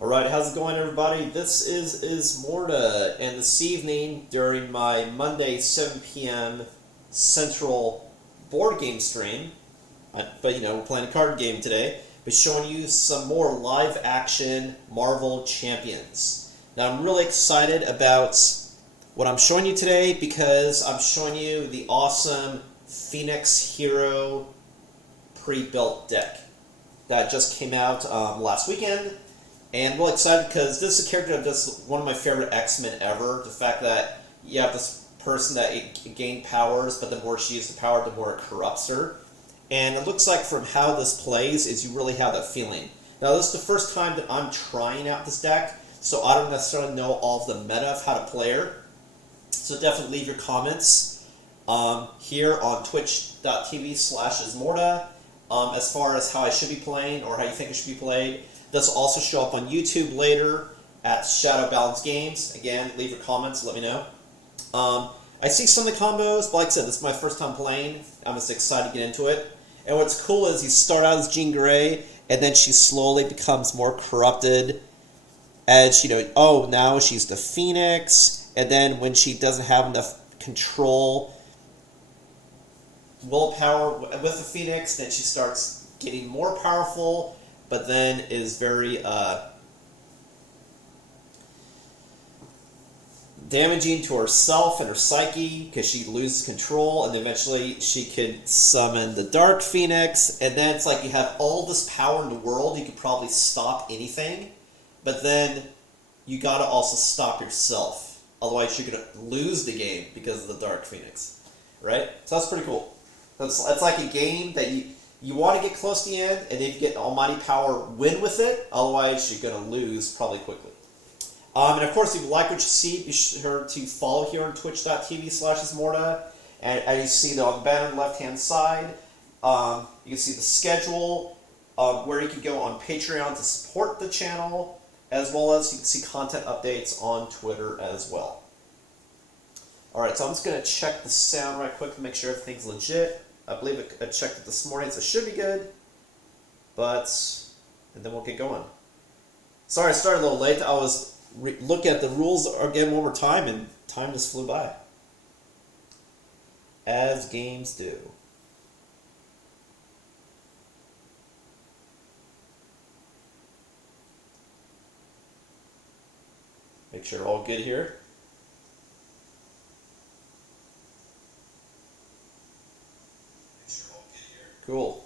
Alright, how's it going, everybody? This is Ismortah, and this evening, during my Monday 7 p.m. Central board game stream, we're playing a card game today, but showing you some more live-action Marvel Champions. Now, I'm really excited about what I'm showing you today because I'm showing you the awesome Phoenix Hero pre-built deck that just came out last weekend. And I'm really excited because this is a character that's one of my favorite X-Men ever. The fact that you have this person that gained powers, but the more she uses the power, the more it corrupts her. And it looks like from how this plays is you really have that feeling. Now, this is the first time that I'm trying out this deck, so I don't necessarily know all of the meta of how to play her. So definitely leave your comments here on twitch.tv/Ismortah as far as how I should be playing or how you think it should be played. This will also show up on YouTube later at Shadow Balance Games. Again, leave your comments, let me know. I see some of the combos, but like I said, this is my first time playing. I'm just excited to get into it. And what's cool is you start out as Jean Grey, and then she slowly becomes more corrupted as, now she's the Phoenix, and then when she doesn't have enough control, willpower with the Phoenix, then she starts getting more powerful, but then is very damaging to herself and her psyche because she loses control, and eventually she could summon the Dark Phoenix, and then it's like you have all this power in the world, you could probably stop anything, but then you gotta also stop yourself, otherwise you're gonna lose the game because of the Dark Phoenix, right? So that's pretty cool. It's like a game that you want to get close to the end, and if you get almighty power, win with it. Otherwise, you're going to lose probably quickly. And of course, if you like what you see, be sure to follow here on twitch.tv/Ismortah. And as you see on the bottom left-hand side, you can see the schedule where you can go on Patreon to support the channel, as well as you can see content updates on Twitter as well. Alright, so I'm just going to check the sound right quick to make sure everything's legit. I believe I checked it this morning, so it should be good. And then we'll get going. Sorry, I started a little late. I was looking at the rules again one more time, and time just flew by. As games do. Make sure all good here. Cool.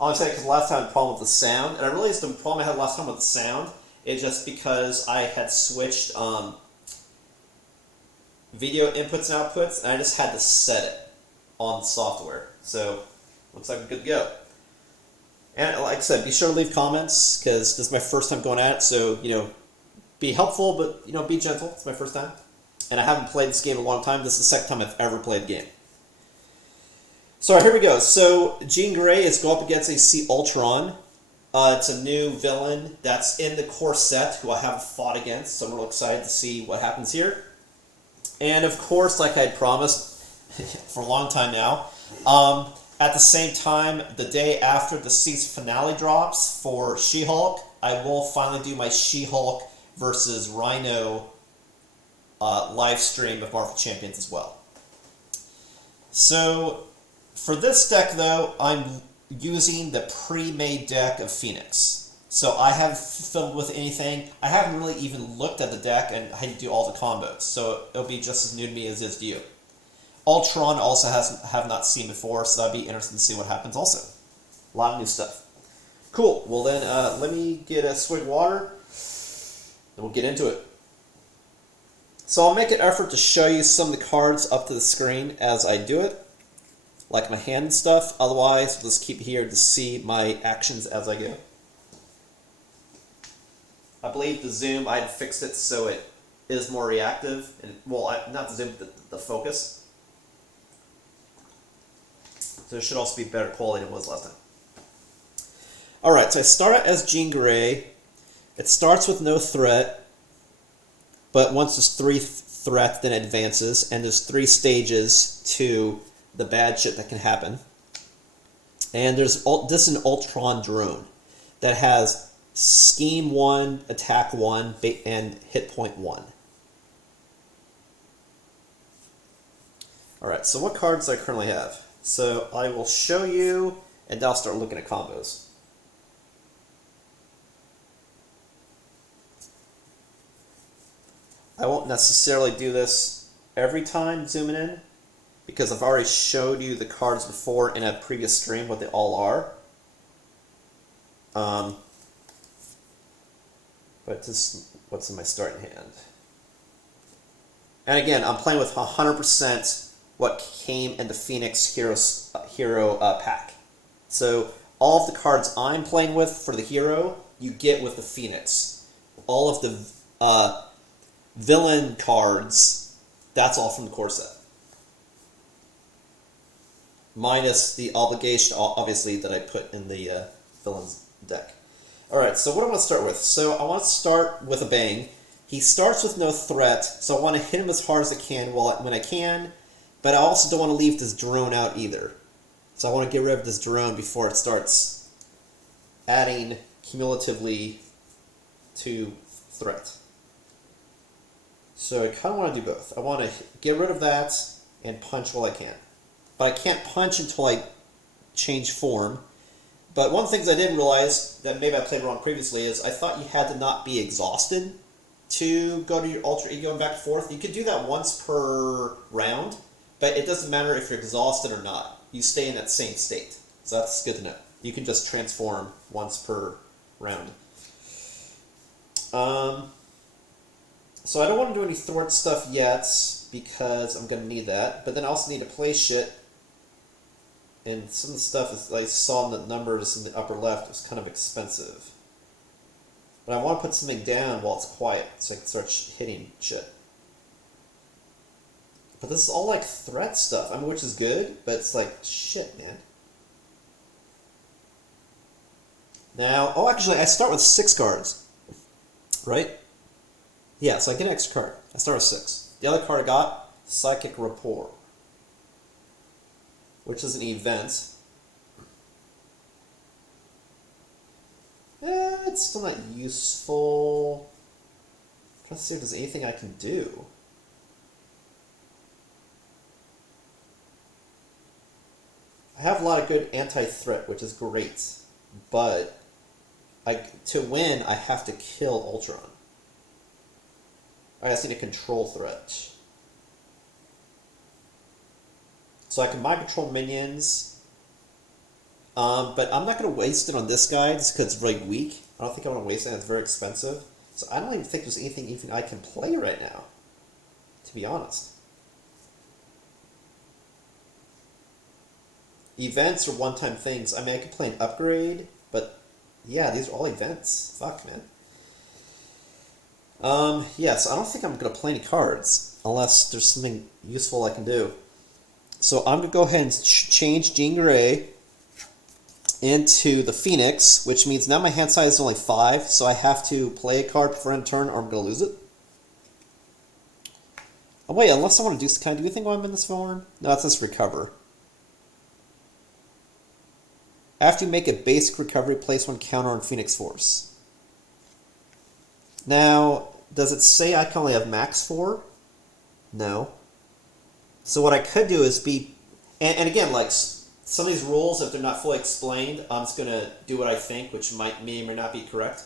I'll say because last time I had a problem with the sound, and I realized the problem I had last time with the sound is just because I had switched video inputs and outputs, and I just had to set it on the software. So, looks like we're good to go. And like I said, be sure to leave comments, because this is my first time going at it, so, be helpful, but, be gentle. It's my first time. And I haven't played this game in a long time. This is the second time I've ever played the game. So here we go. So Jean Grey is go up against Ultron. It's a new villain that's in the core set who I haven't fought against, so I'm real excited to see what happens here. And of course, like I had promised for a long time now, at the same time, the day after the season finale drops for She-Hulk, I will finally do my She-Hulk versus Rhino live stream of Marvel Champions as well. So for this deck, though, I'm using the pre-made deck of Phoenix. So I haven't filmed with anything. I haven't really even looked at the deck and how you do all the combos. So it'll be just as new to me as it is to you. Ultron also have not seen before, so that'd be interesting to see what happens also. A lot of new stuff. Cool. Well then, let me get a swig of water, and we'll get into it. So I'll make an effort to show you some of the cards up to the screen as I do it, like my hand and stuff. Otherwise, let's keep it here to see my actions as I go. I believe the zoom, I had fixed it so it is more reactive. And well, not the zoom, the focus. So it should also be better quality than it was last time. Alright, so I start out as Jean Grey. It starts with no threat, but once there's 3 threats, then it advances, and there's 3 stages to the bad shit that can happen. And this is an Ultron drone that has scheme 1, attack 1, and hit point 1. Alright, so what cards do I currently have? So I will show you, and then I'll start looking at combos. I won't necessarily do this every time zooming in, because I've already showed you the cards before in a previous stream, what they all are. But this, what's in my starting hand? And again, I'm playing with 100% what came in the Phoenix Hero pack. So all of the cards I'm playing with for the Hero, you get with the Phoenix. All of the villain cards, that's all from the core set. Minus the obligation, obviously, that I put in the villains deck. Alright, so what I want to start with. So I want to start with a bang. He starts with no threat, so I want to hit him as hard as I can when I can, but I also don't want to leave this drone out either. So I want to get rid of this drone before it starts adding cumulatively to threat. So I kind of want to do both. I want to get rid of that and punch while I can. But I can't punch until I change form. But one of the things I did realize, that maybe I played wrong previously, is I thought you had to not be exhausted to go to your alter ego and back and forth. You could do that once per round, but it doesn't matter if you're exhausted or not. You stay in that same state. So that's good to know. You can just transform once per round. So I don't want to do any thwart stuff yet, because I'm going to need that. But then I also need to play shit. And some of the stuff is, I saw in the numbers in the upper left, was kind of expensive. But I want to put something down while it's quiet, so I can start hitting shit. But this is all like threat stuff, I mean, which is good, but it's like, shit, man. Now, oh, actually, I start with 6 cards, right? Yeah, so I get an extra card. I start with 6. The other card I got, Psychic Rapport, which is an event. It's still not useful. I'm trying to see if there's anything I can do. I have a lot of good anti-threat, which is great, but to win, I have to kill Ultron. I just need a control threat. So I can mind control minions, but I'm not going to waste it on this guy just because it's really weak. I don't think I want to waste it, it's very expensive. So I don't even think there's anything even I can play right now, to be honest. Events are one-time things. I mean, I could play an upgrade, but yeah, these are all events. Fuck, man. Yeah, so I don't think I'm going to play any cards unless there's something useful I can do. So I'm going to go ahead and change Jean Grey into the Phoenix, which means now my hand size is only 5, so I have to play a card for end turn or I'm going to lose it. Oh wait, unless I want to do... Can I do anything while I'm in this form? No, it says recover. After you make a basic recovery, place 1 counter on Phoenix Force. Now, does it say I can only have max 4? No. So what I could do is be... And again, like, some of these rules, if they're not fully explained, I'm just going to do what I think, which may or may not be correct.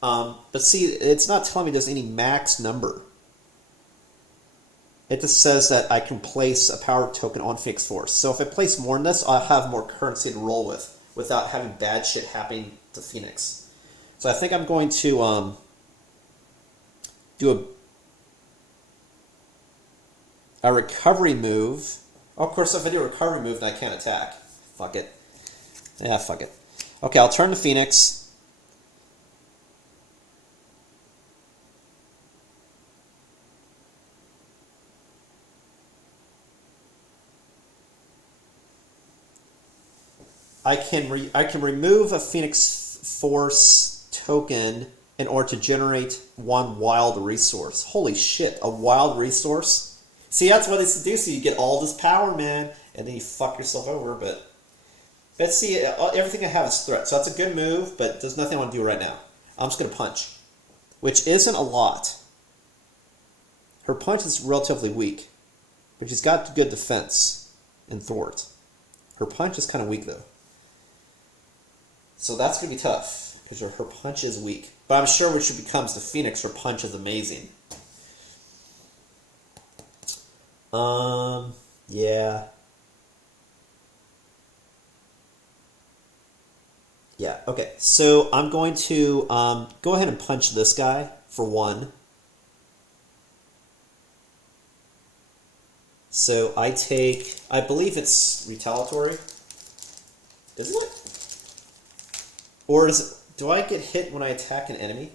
But see, it's not telling me there's any max number. It just says that I can place a power token on Phoenix Force. So if I place more than this, I'll have more currency to roll with without having bad shit happening to Phoenix. So I think I'm going to do a recovery move. Oh, of course, if I do a recovery move, then I can't attack. Fuck it. Yeah, fuck it. Okay, I'll turn to Phoenix. I can remove a Phoenix Force token in order to generate 1 wild resource. Holy shit, a wild resource? See, that's what they seduce you. You get all this power, man, and then you fuck yourself over, but Let's see, everything I have is threat, so that's a good move, but there's nothing I want to do right now. I'm just going to punch, which isn't a lot. Her punch is relatively weak, but she's got good defense and thwart. Her punch is kind of weak, though. So that's going to be tough, because her punch is weak. But I'm sure when she becomes the Phoenix, her punch is amazing. Yeah. Yeah, okay. So I'm going to go ahead and punch this guy for 1. So I take, I believe it's retaliatory. Isn't it? Or is it, do I get hit when I attack an enemy?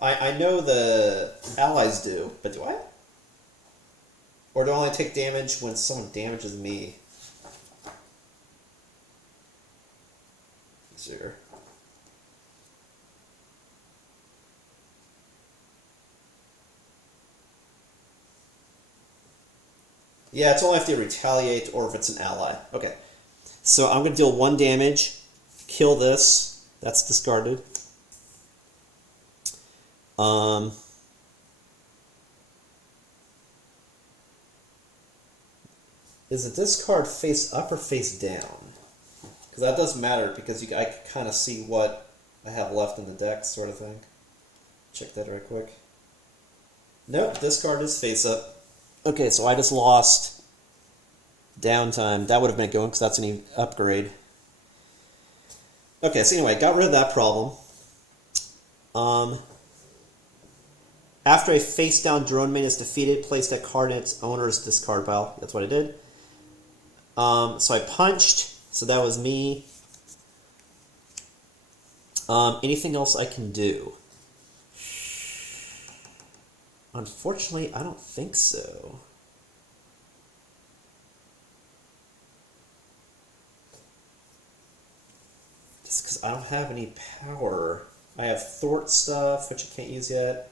I know the allies do, but do I? Or do I only take damage when someone damages me? Sure. Yeah, it's only if they retaliate or if it's an ally. Okay. So I'm going to deal 1 damage, kill this. That's discarded. Is the discard face up or face down? Because that does matter, because I can kind of see what I have left in the deck, sort of thing. Check that right quick. Nope, discard is face up. Okay, so I just lost downtime. That would have been going, because that's an upgrade. Okay, so anyway, got rid of that problem. After a face-down drone main is defeated, place that card in its owner's discard pile. That's what I did. So I punched. So that was me. Anything else I can do? Unfortunately, I don't think so. Just because I don't have any power. I have thwart stuff, which I can't use yet.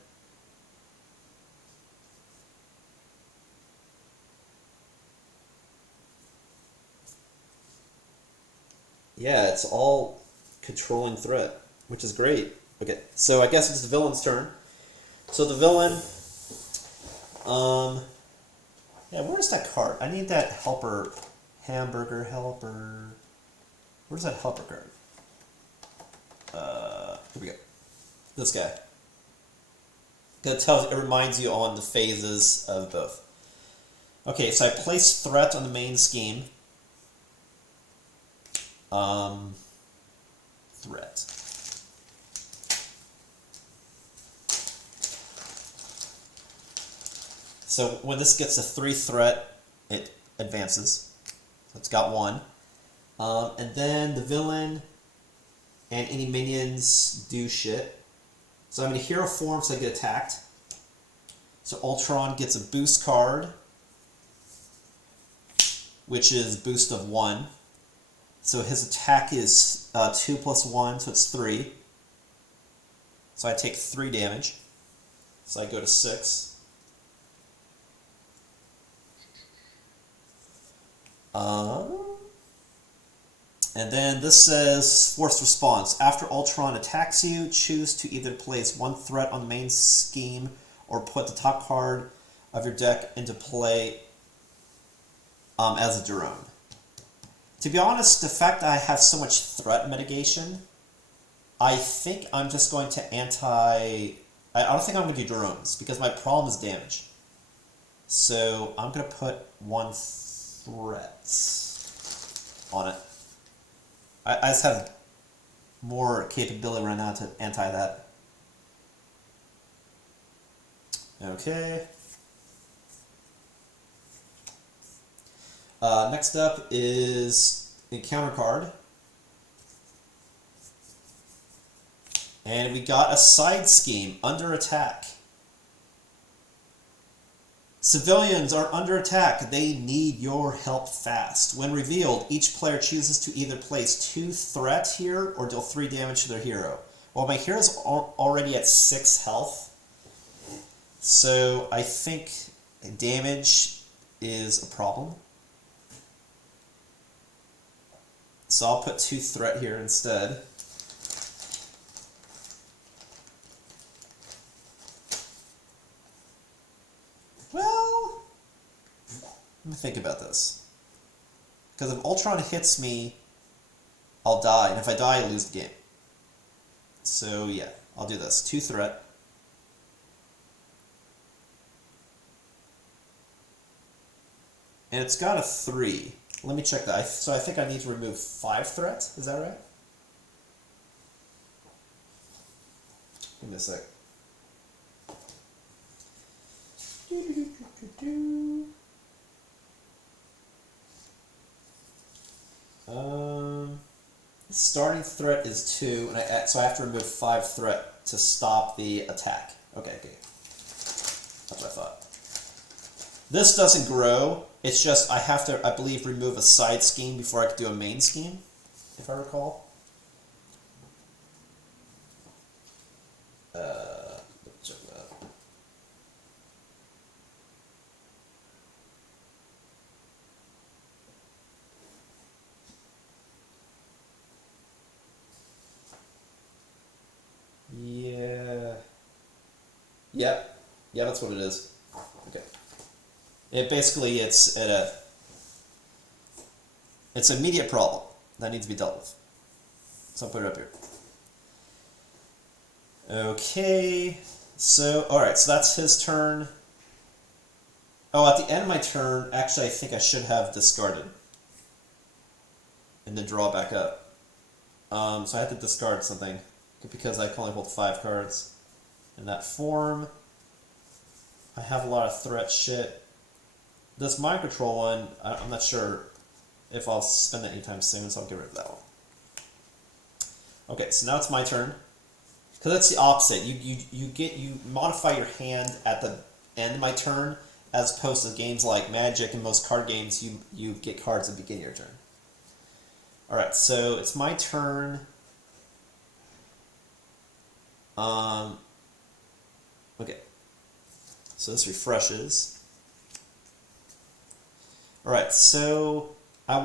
Yeah, it's all controlling threat, which is great. Okay, so I guess it's the villain's turn. So the villain, yeah, where's that card? I need that helper, hamburger helper. Where's that helper card? Here we go. This guy. It reminds you on the phases of both. Okay, so I place threat on the main scheme. Threat. So when this gets a 3 threat, it advances. So it's got 1. And then the villain and any minions do shit. So I'm in hero form, so I get attacked. So Ultron gets a boost card, which is boost of 1. So his attack is 2 plus 1, so it's 3. So I take 3 damage. So I go to 6. And then this says forced response. After Ultron attacks you, choose to either place 1 threat on the main scheme or put the top card of your deck into play as a drone. To be honest, the fact that I have so much threat mitigation, I think I'm just going to I don't think I'm going to do drones, because my problem is damage. So I'm going to put 1 threat on it. I just have more capability right now to anti that. Okay. Next up is encounter card. And we got a side scheme, under attack. Civilians are under attack. They need your help fast. When revealed, each player chooses to either place 2 threat here or deal 3 damage to their hero. Well, my hero's already at 6 health, so I think damage is a problem. So I'll put 2 threat here instead. Well, let me think about this. Because if Ultron hits me, I'll die, and if I die, I lose the game. So yeah, I'll do this. 2 threat. And it's got a 3. Let me check that. So I think I need to remove 5 threat. Is that right? Give me a sec. Starting threat is 2, and so I have to remove 5 threat to stop the attack. Okay. That's what I thought. This doesn't grow. It's just I have to, I believe, remove a side scheme before I could do a main scheme, if I recall. Check that. Yeah. Yep. Yeah, that's what it is. Okay. It's an immediate problem that needs to be dealt with. So I'll put it up here. Okay. So, alright, so that's his turn. Oh, at the end of my turn, actually I think I should have discarded. And then draw back up. So I had to discard something because I can only hold 5 cards in that form. I have a lot of threat shit. This mind control one, I'm not sure if I'll spend it anytime soon, so I'll get rid of that one. Okay, so now it's my turn. Because that's the opposite. You modify your hand at the end of my turn, as opposed to games like Magic and most card games, you get cards at the beginning of your turn. Alright, so it's my turn. Okay. So this refreshes. Alright, so I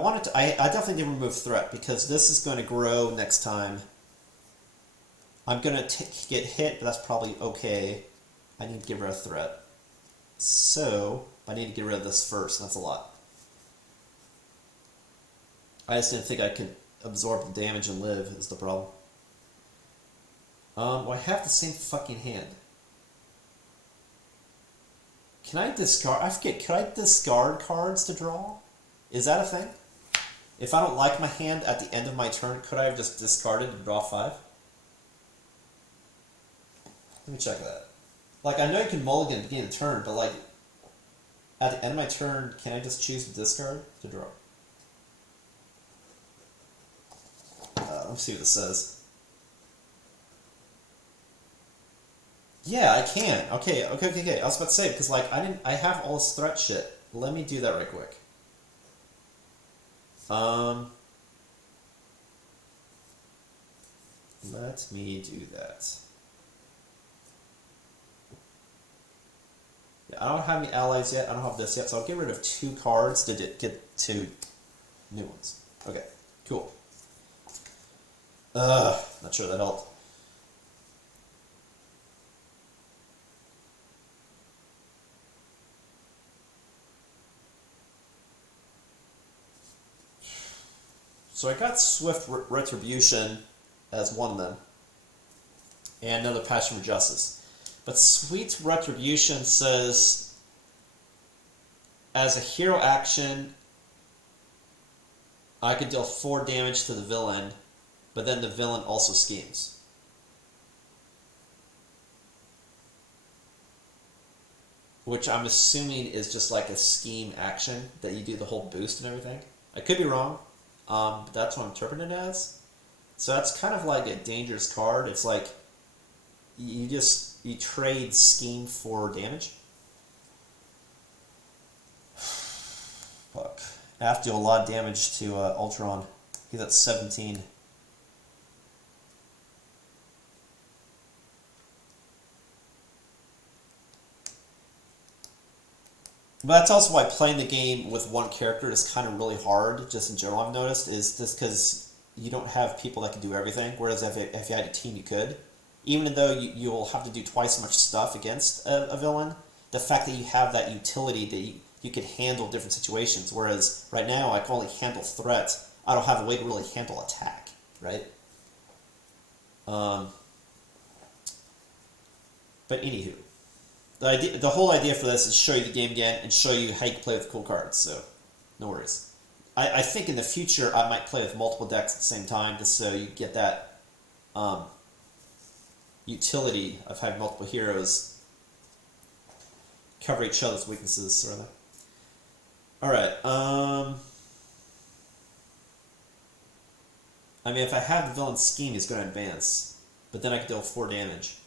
definitely need to remove threat because this is going to grow next time. I'm going to get hit, but that's probably okay. I need to get rid of threat. So, I need to get rid of this first, and that's a lot. I just didn't think I could absorb the damage and live, is the problem. Well, I have the same fucking hand. Can I discard? I forget, could I discard cards to draw? Is that a thing? If I don't like my hand at the end of my turn, could I have just discarded to draw 5? Let me check that. Like, I know you can mulligan at the beginning of the turn, but like, at the end of my turn, can I just choose to discard to draw? Let's see what it says. Yeah, I can. Okay. I was about to say, because like, I have all this threat shit. Let me do that right quick. Let me do that. Yeah, I don't have any allies yet. I don't have this yet, so I'll get rid of 2 cards to get 2 new ones. Okay, cool. Not sure that helped. So I got Swift Retribution as one of them, and another Passion for Justice. But Sweet Retribution says, as a hero action, I could deal 4 damage to the villain, but then the villain also schemes. Which I'm assuming is just like a scheme action, that you do the whole boost and everything. I could be wrong, but that's what I'm interpreting it as. So that's kind of like a dangerous card. It's like, you trade scheme for damage. Fuck. I have to do a lot of damage to Ultron. He's at 17. But that's also why playing the game with one character is kind of really hard, just in general, I've noticed, is just because you don't have people that can do everything, whereas if you had a team, you could. Even though you'll have to do twice as much stuff against a villain, the fact that you have that utility that you can handle different situations, whereas right now I can only handle threat, I don't have a way to really handle attack, right? But anywho, the whole idea for this is show you the game again and show you how you can play with cool cards. So, no worries. I think in the future I might play with multiple decks at the same time, just so you get that utility of having multiple heroes cover each other's weaknesses, sort of. All right. I mean, if I have the villain scheme, he's going to advance, but then I can deal 4 damage.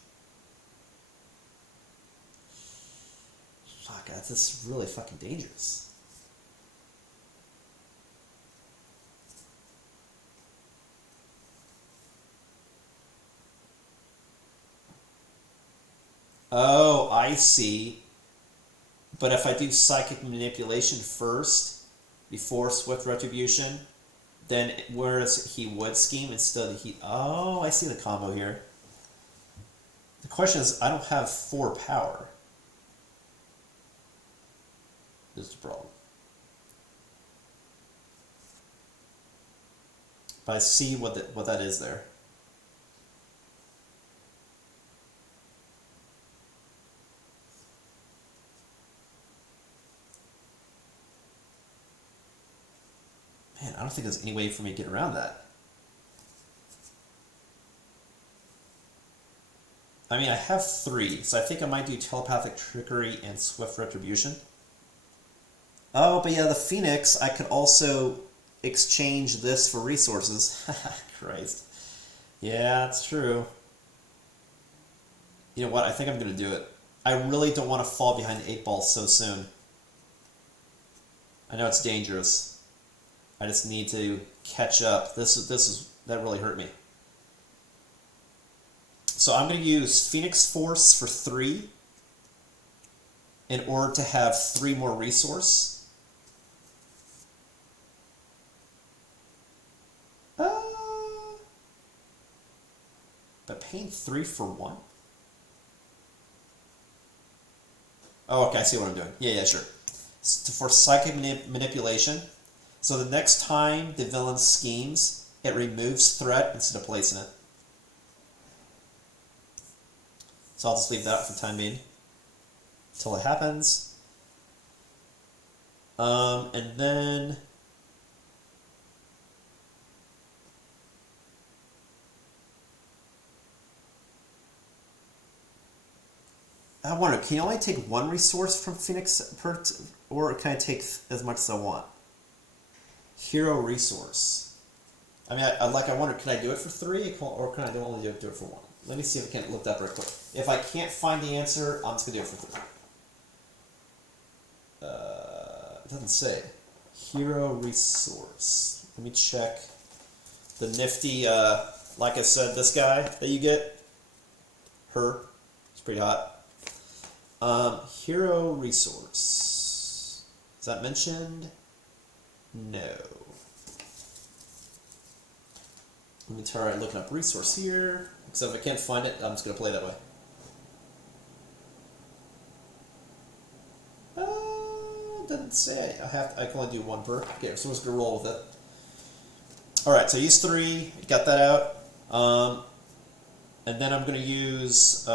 Fuck, that's just really fucking dangerous. Oh, I see. But if I do psychic manipulation first, before swift retribution, then whereas he would scheme instead of he. Oh, I see the combo here. The question is, I don't have 4 power. This is the problem. But I see what that is there. Man, I don't think there's any way for me to get around that. I mean, I have 3, so I think I might do telepathic trickery and swift retribution. Oh, but yeah, the Phoenix, I could also exchange this for resources. Christ. Yeah, that's true. You know what? I think I'm going to do it. I really don't want to fall behind the 8 ball so soon. I know it's dangerous. I just need to catch up. That really hurt me. So I'm going to use Phoenix Force for 3 in order to have 3 more resource. But paying 3 for 1? Oh, okay, I see what I'm doing. Yeah, sure. For psychic manipulation. So the next time the villain schemes, it removes threat instead of placing it. So I'll just leave that for the time being until it happens. And then I wonder, can you only take 1 resource from Phoenix or can I take as much as I want? Hero resource. I mean, I wonder, can I do it for 3 or can I only do it for 1? Let me see if I can look that up real quick. If I can't find the answer, I'm just going to do it for 3. It doesn't say. Hero resource. Let me check the nifty, like I said, this guy that you get. Her. It's pretty hot. Hero resource. Is that mentioned? No. Let me try looking up resource here. So if I can't find it, I'm just going to play that way. Doesn't say. I can only do 1 per. Okay, so I'm just going to roll with it. Alright, so use 3. Got that out. And then I'm going to use...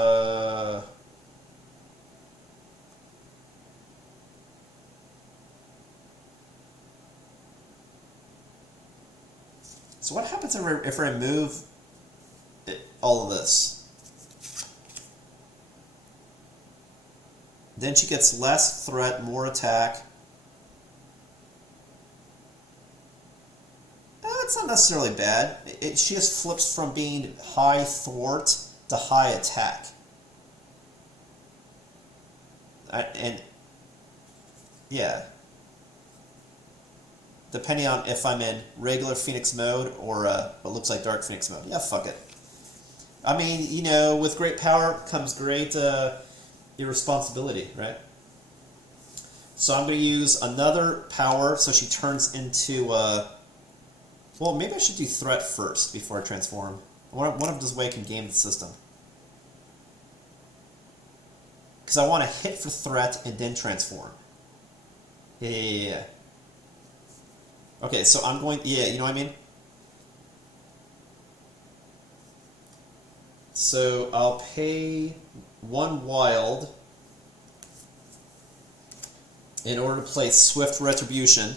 So what happens if I remove all of this? Then she gets less threat, more attack. It's not necessarily bad. She just flips from being high thwart to high attack. And yeah. Depending on if I'm in regular Phoenix mode or what looks like Dark Phoenix mode. Yeah, fuck it. I mean, you know, with great power comes great irresponsibility, right? So I'm going to use another power so she turns into... well, maybe I should do threat first before I transform. I wonder if this way I can game the system. Because I want to hit for threat and then transform. Yeah. Okay, so I'm going... Yeah, you know what I mean? So I'll pay 1 wild in order to play Swift Retribution.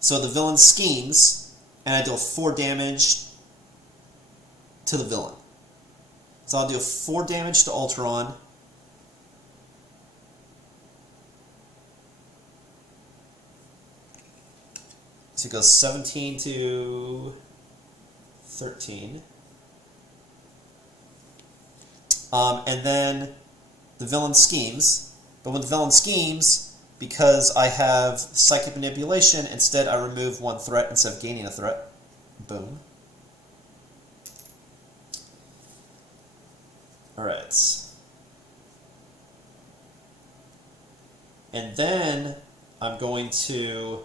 So the villain schemes, and I deal 4 damage to the villain. So I'll do 4 damage to Ultron. So it goes 17 to 13. And then the villain schemes. But when the villain schemes, because I have Psychic Manipulation, instead I remove 1 threat instead of gaining a threat. Boom. Alright. And then I'm going to...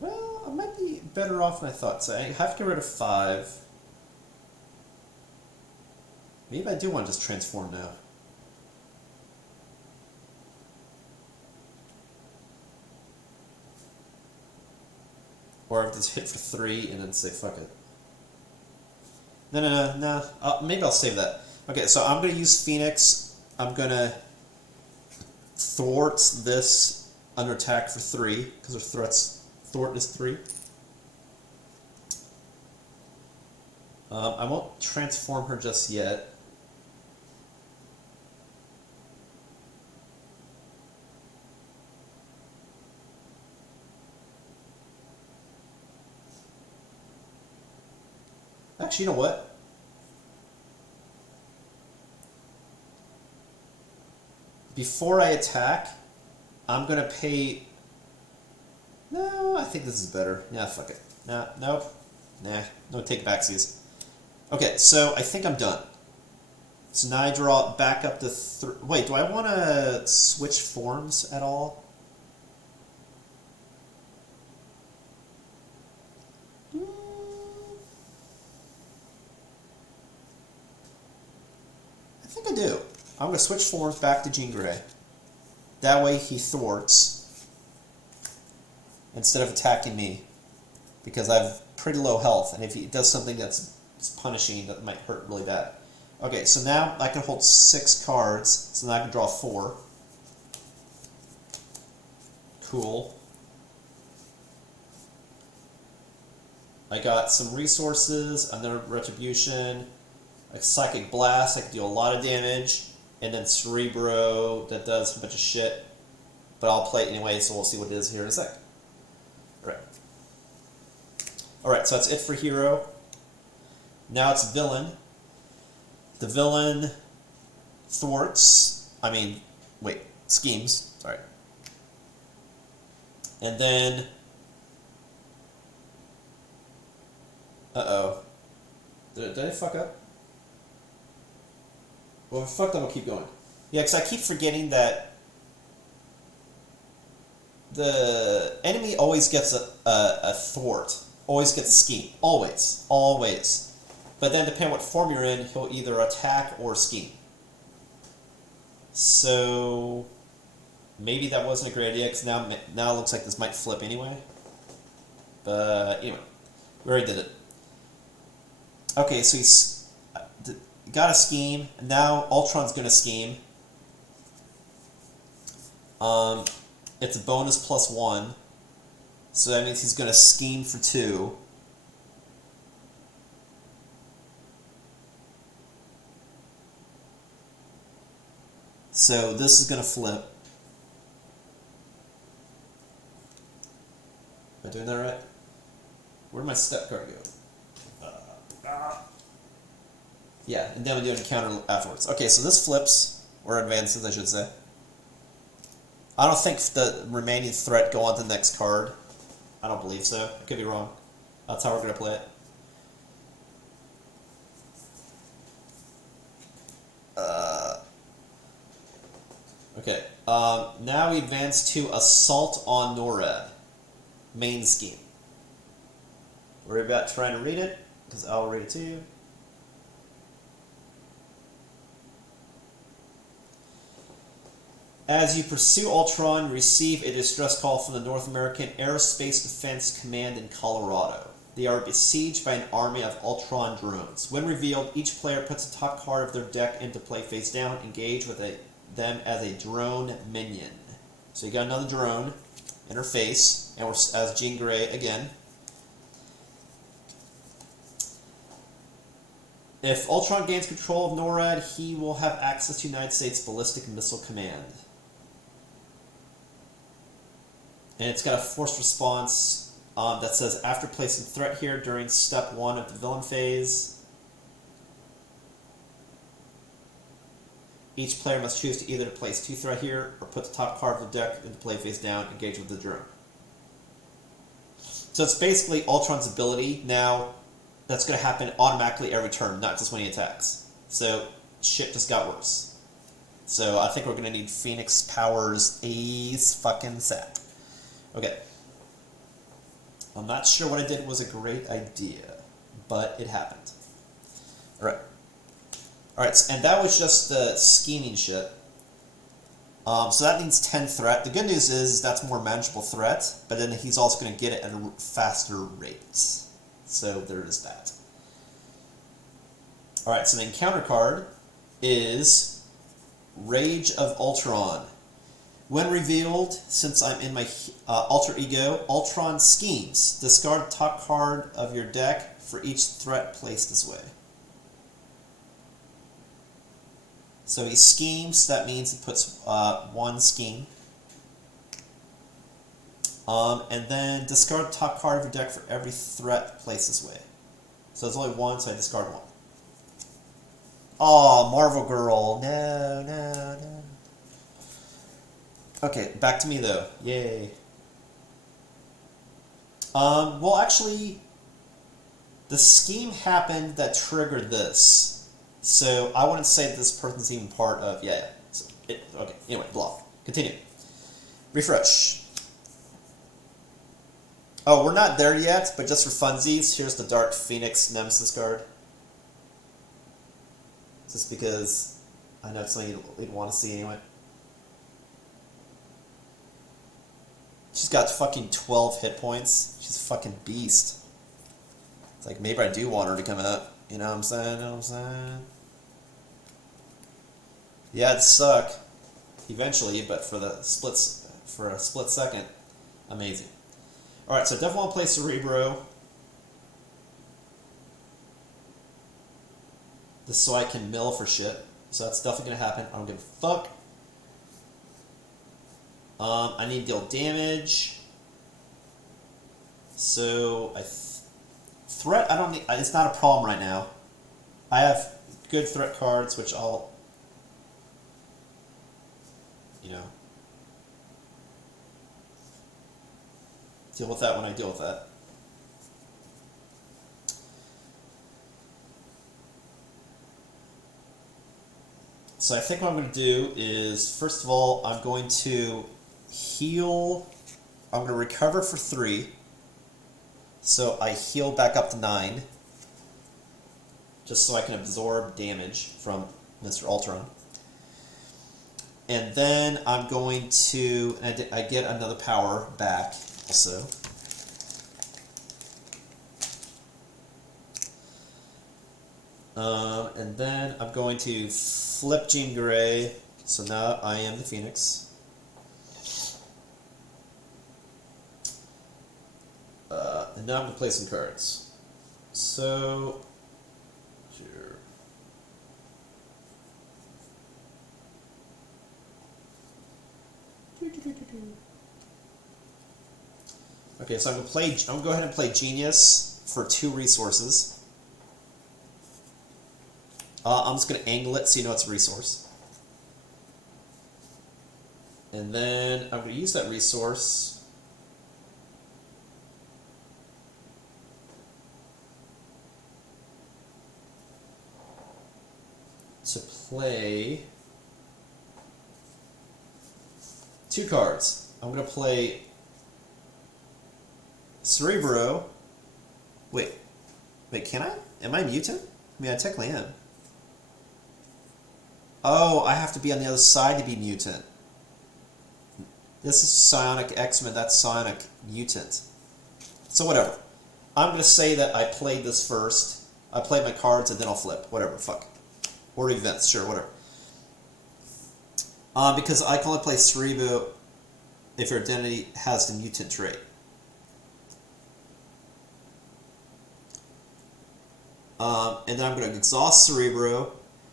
Well, I might be better off than I thought. So I have to get rid of 5. Maybe I do want to just transform now. Or I just hit for 3 and then say fuck it. No. Maybe I'll save that. Okay, so I'm going to use Phoenix. I'm going to thwart this under attack for 3 because her threats thwart is 3. I won't transform her just yet. Actually, you know what? Before I attack, I'm going to pay... No, I think this is better. Yeah, fuck it. Nope. Nah, no take backsies. Okay, so I think I'm done. So now I draw back up to... Wait, do I want to switch forms at all? I think I do. I'm going to switch forms back to Jean Grey. That way he thwarts instead of attacking me, because I have pretty low health, and if he does something that's punishing, that might hurt really bad. Okay, so now I can hold 6 cards, so now I can draw 4. Cool. I got some resources, another Retribution, a Psychic Blast, I can deal a lot of damage, and then Cerebro, that does a bunch of shit. But I'll play it anyway, so we'll see what it is here in a sec. Alright, so that's it for Hero. Now it's Villain. The Villain thwarts, schemes, sorry. And then... Uh-oh. Did I fuck up? Well, if I fucked up, I'll keep going. Yeah, because I keep forgetting that the enemy always gets a thwart. Always gets a scheme. Always. Always. But then, depending on what form you're in, he'll either attack or scheme. So, maybe that wasn't a great idea, because now it looks like this might flip anyway. But, anyway. We already did it. Okay, so he's... got a scheme. Now Ultron's gonna scheme. It's a bonus +1. So that means he's gonna scheme for 2. So this is gonna flip. Am I doing that right? Where'd my step card go? Yeah, and then we do an encounter afterwards. Okay, so this flips, or advances, I should say. I don't think the remaining threat go on to the next card. I don't believe so. I could be wrong. That's how we're going to play it. Okay. Now we advance to Assault on NORAD. Main scheme. Worry about trying to read it, because I'll read it to you. As you pursue Ultron, receive a distress call from the North American Aerospace Defense Command in Colorado. They are besieged by an army of Ultron drones. When revealed, each player puts the top card of their deck into play face down, engage with them as a drone minion. So you got another drone in her face, and we're as Jean Grey again. If Ultron gains control of NORAD, he will have access to United States Ballistic Missile Command. And it's got a forced response that says, after placing threat here during step 1 of the villain phase, each player must choose to either place 2 threat here or put the top card of the deck into play face down, engage with the drone. So it's basically Ultron's ability. Now, that's going to happen automatically every turn, not just when he attacks. So, shit just got worse. So, I think we're going to need Phoenix powers fucking-sap. Okay. I'm not sure what I did was a great idea, but it happened. Alright. Alright, and that was just the scheming shit. So that means 10 threat. The good news is that's more manageable threat, but then he's also going to get it at a faster rate. So there is that. Alright, so the encounter card is Rage of Ultron. When revealed, since I'm in my alter ego, Ultron schemes. Discard the top card of your deck for each threat placed this way. So he schemes, that means he puts 1 scheme. And then discard the top card of your deck for every threat placed this way. So there's only 1, so I discard 1. Oh, Marvel Girl. No, no, no. Okay, back to me though. Yay. Well, actually, the scheme happened that triggered this. So I wouldn't say this person's even part of... Yeah. So okay, anyway, blah. Continue. Refresh. Oh, we're not there yet, but just for funsies, here's the Dark Phoenix Nemesis card. Just because I know it's something you'd want to see anyway. She's got fucking 12 hit points. She's a fucking beast. It's like, maybe I do want her to come out. You know what I'm saying? You know what I'm saying? Yeah, it'd suck. Eventually, but for a split second, amazing. Alright, so definitely want to play Cerebro. Just so I can mill for shit. So that's definitely going to happen. I don't give a fuck. I need to deal damage. So, threat, I don't need... It's not a problem right now. I have good threat cards, which I'll... You know... deal with that when I deal with that. So I think what I'm going to do is, first of all, I'm going to heal. I'm going to recover for 3. So I heal back up to 9. Just so I can absorb damage from Mr. Ultron. And then I'm going to... I get another power back also. And then I'm going to flip Jean Grey. So now I am the Phoenix. And now I'm going to play some cards. So... Sure. Okay, so I'm going to go ahead and play Genius for 2 resources. I'm just going to angle it so you know it's a resource. And then I'm going to use that resource play 2 cards. I'm gonna play Cerebro. Wait, can I? Am I mutant? I mean, I technically am. Oh, I have to be on the other side to be mutant. This is Psionic X-Men, that's Psionic Mutant. So whatever. I'm going to say that I played this first. I played my cards and then I'll flip. Whatever, fuck. Or events, sure, whatever. Because I can only play Cerebro if your identity has the mutant trait. And then I'm going to exhaust Cerebro,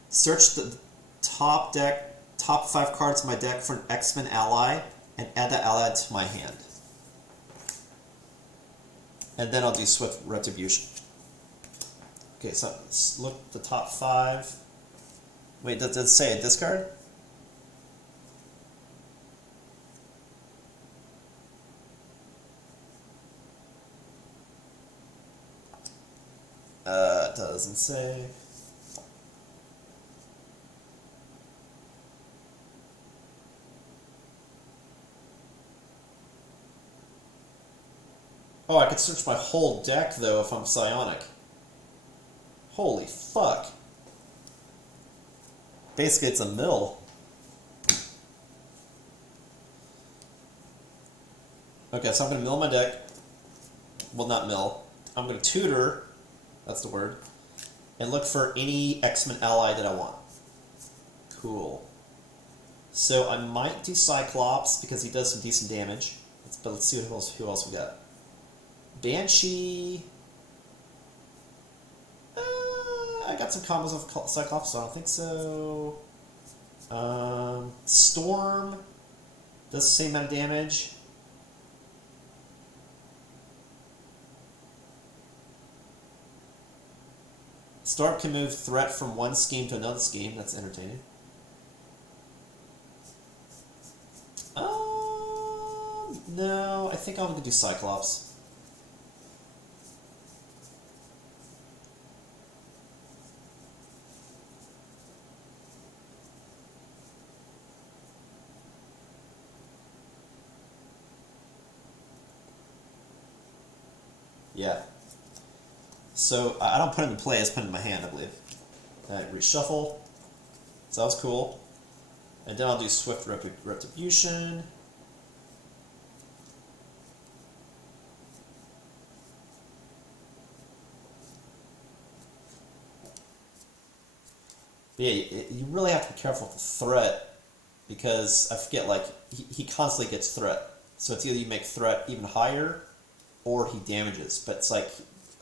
search the top 5 cards of my deck for an X-Men ally, and add that ally to my hand. And then I'll do Swift Retribution. Okay, so let's look at the top 5. Wait, does it say a discard? It doesn't say. Oh, I could search my whole deck, though, if I'm psionic. Holy fuck. Basically, it's a mill. Okay, so I'm going to mill my deck. Well, not mill. I'm going to tutor, that's the word, and look for any X-Men ally that I want. Cool. So I might do Cyclops, because he does some decent damage. But let's see who else we got. Banshee. I got some combos of Cyclops, so I don't think so. Storm does the same amount of damage. Storm can move threat from one scheme to another scheme. That's entertaining. No, I think I'm going to do Cyclops. Yeah. So I don't put it in play, I just put it in my hand, I believe. Alright, reshuffle. So that was cool. And then I'll do Swift Retribution. Yeah, you really have to be careful with the threat, because I forget, like, he constantly gets threat. So it's either you make threat even higher, or he damages. But it's like,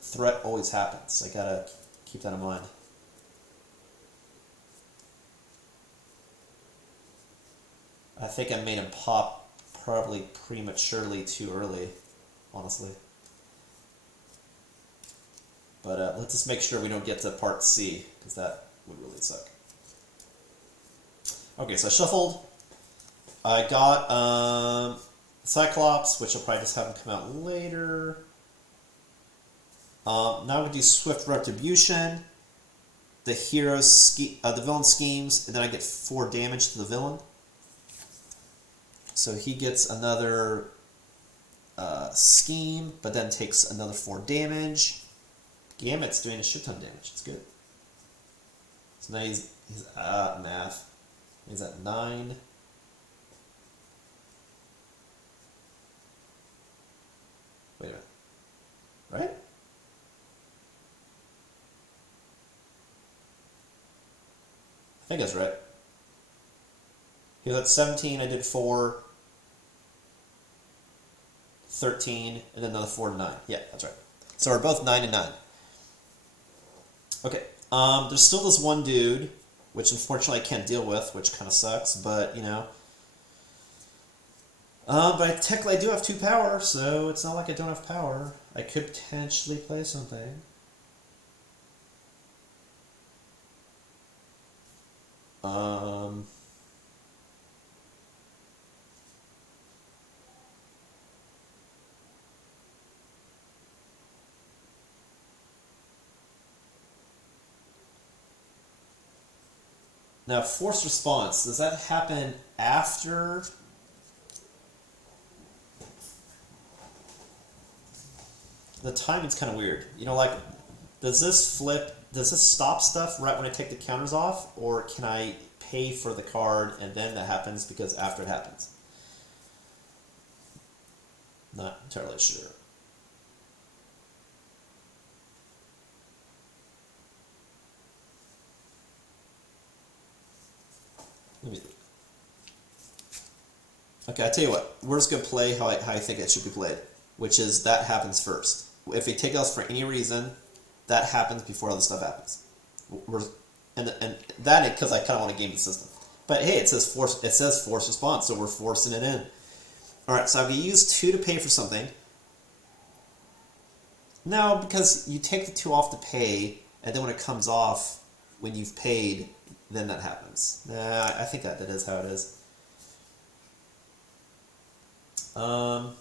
threat always happens. I gotta keep that in mind. I think I made him pop probably prematurely too early, honestly. But let's just make sure we don't get to part C, because that would really suck. Okay, so I shuffled. I got Cyclops, which I'll probably just have him come out later. Now I'm going to do Swift Retribution, the the villain schemes, and then I get 4 damage to the villain. So he gets another scheme, but then takes another 4 damage. Gambit's doing a shit ton of damage. It's good. So now he's math. He's at 9. Wait a minute. Right? I think that's right. He was at 17, I did 4, 13, and then another 4 and 9. Yeah, that's right. So we're both 9 and 9. Okay, there's still this one dude, which unfortunately I can't deal with, which kind of sucks, but, you know. But technically I do have 2 power, so it's not like I don't have power. I could potentially play something. Now, force response, does that happen after? The timing's kind of weird. You know, like, does this stop stuff right when I take the counters off? Or can I pay for the card and then that happens because after it happens? Not entirely sure. Okay, I tell you what. We're just gonna play how I think it should be played, which is that happens first. If they take us for any reason, that happens before other stuff happens. And that because I kind of want to game the system. But hey, it says force response, so we're forcing it in. All right, so I'm gonna use 2 to pay for something. No, because you take the 2 off to pay, and then when it comes off, when you've paid, then that happens. Nah, I think that is how it is. Oh.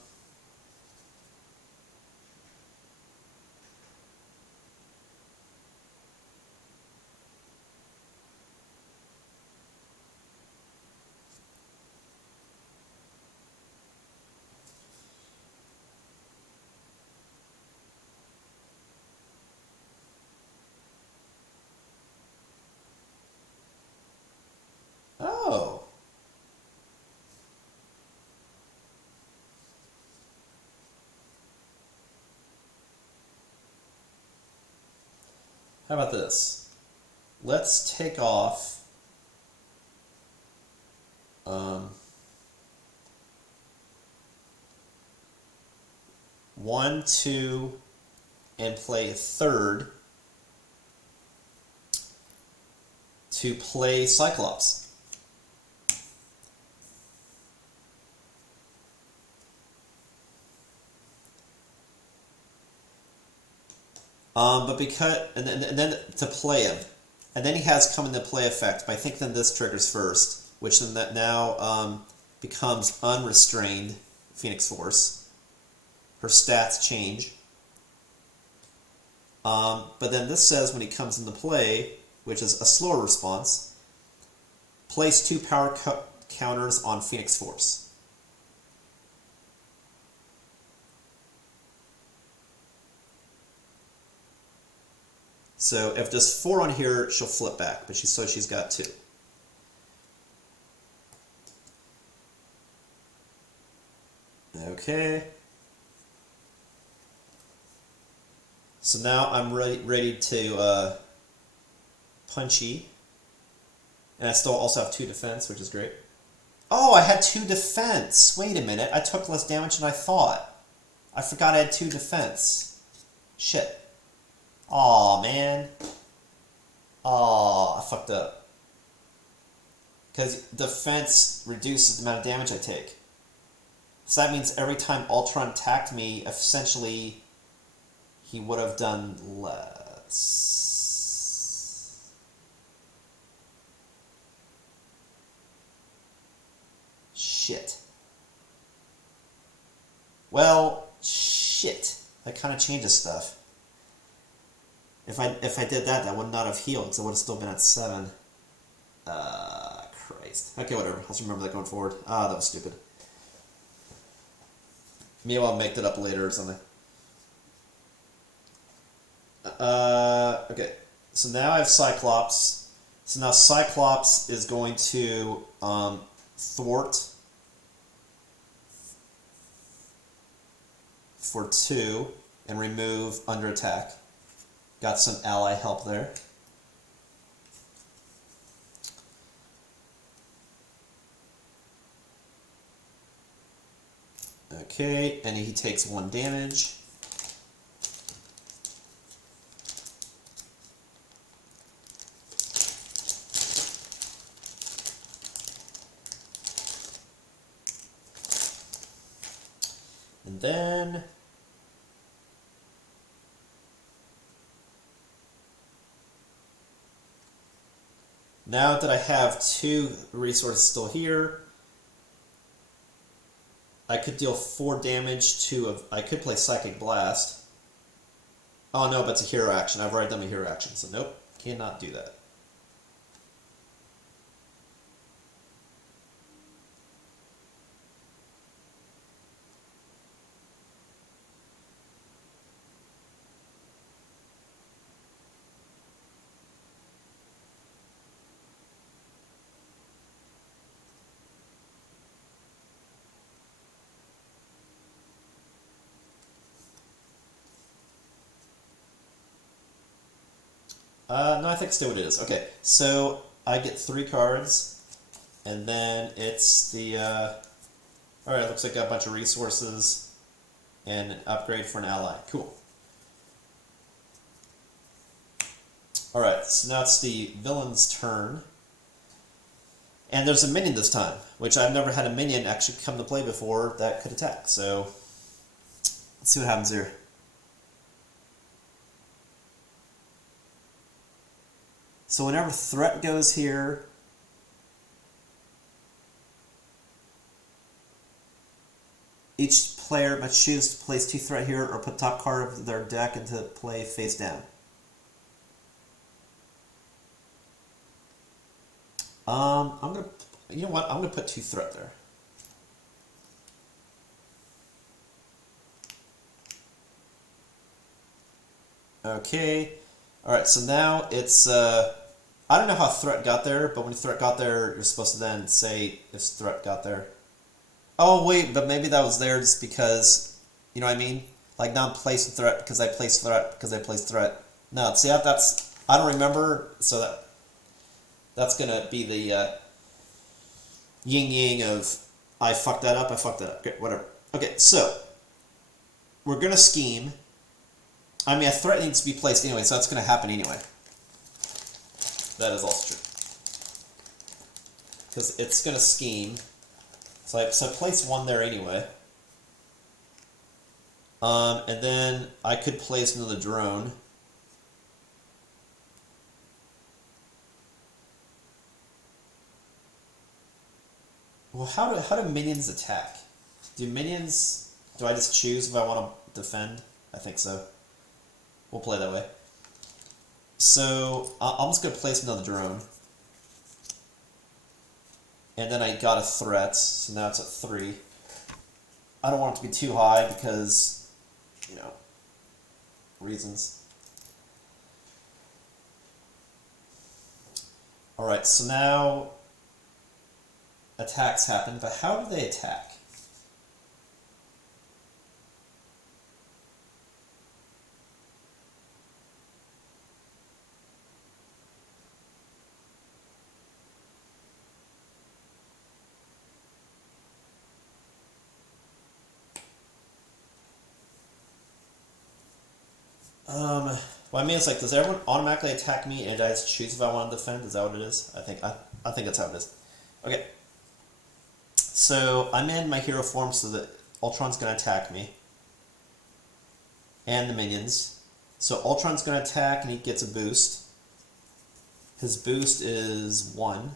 How about this? Let's take off 1, 2, and play a third to play Cyclops. But because and then to play him, and then he has come into play effect. But I think then this triggers first, which then that now becomes unrestrained Phoenix Force. Her stats change. But then this says when he comes into play, which is a slower response, place 2 power counters on Phoenix Force. So if there's 4 on here, she'll flip back, but she's got 2. Okay. So now I'm ready to punchy. And I still also have 2 defense, which is great. Oh, I had 2 defense. Wait a minute, I took less damage than I thought. I forgot I had 2 defense. Shit. Aw, man. Aw, I fucked up. Because defense reduces the amount of damage I take. So that means every time Ultron attacked me, essentially, he would have done less. Shit. Well, shit. That kind of changes stuff. If I did that, that would not have healed, because I would have still been at 7. Christ. Okay, whatever. I'll just remember that going forward. Ah, that was stupid. Maybe I'll make that up later or something. Okay. So now I have Cyclops. So now Cyclops is going to thwart for 2 and remove under attack. Got some ally help there. Okay, and he takes 1 damage. And then now that I have 2 resources still here, I could deal 4 damage to I could play Psychic Blast. Oh no, but it's a hero action. I've already done my hero action, so nope, cannot do that. No, I think stay what it is. Okay, so I get 3 cards, and then it's the, alright, looks like I got a bunch of resources, and an upgrade for an ally. Cool. Alright, so now it's the villain's turn. And there's a minion this time, which I've never had a minion actually come to play before that could attack. So, let's see what happens here. So whenever threat goes here, each player must choose to place 2 threat here or put top card of their deck into play face down. I'm gonna, you know what? I'm gonna put 2 threat there. Okay. All right. So now it's. I don't know how threat got there, but when threat got there, you're supposed to then say if threat got there. Oh wait, but maybe that was there just because, you know what I mean? Like now I'm placing threat because I placed threat because I placed threat. No, see that's I don't remember, so that's gonna be the yin yang of I fucked that up. Okay, whatever. Okay, so we're gonna scheme. I mean, a threat needs to be placed anyway, so that's gonna happen anyway. That is also true because it's gonna scheme. So I place 1 there anyway. And then I could place another drone. Well, how do minions attack? Do I just choose if I want to defend? I think so. We'll play that way. So, I'm just going to place another drone. And then I got a threat, so now it's at 3. I don't want it to be too high because, you know, reasons. Alright, so now attacks happen, but how do they attack? Well, I mean, it's like, does everyone automatically attack me and I just choose if I want to defend? Is that what it is? I think that's how it is. Okay. So, I'm in my hero form so that Ultron's going to attack me. And the minions. So, Ultron's going to attack and he gets a boost. His boost is 1.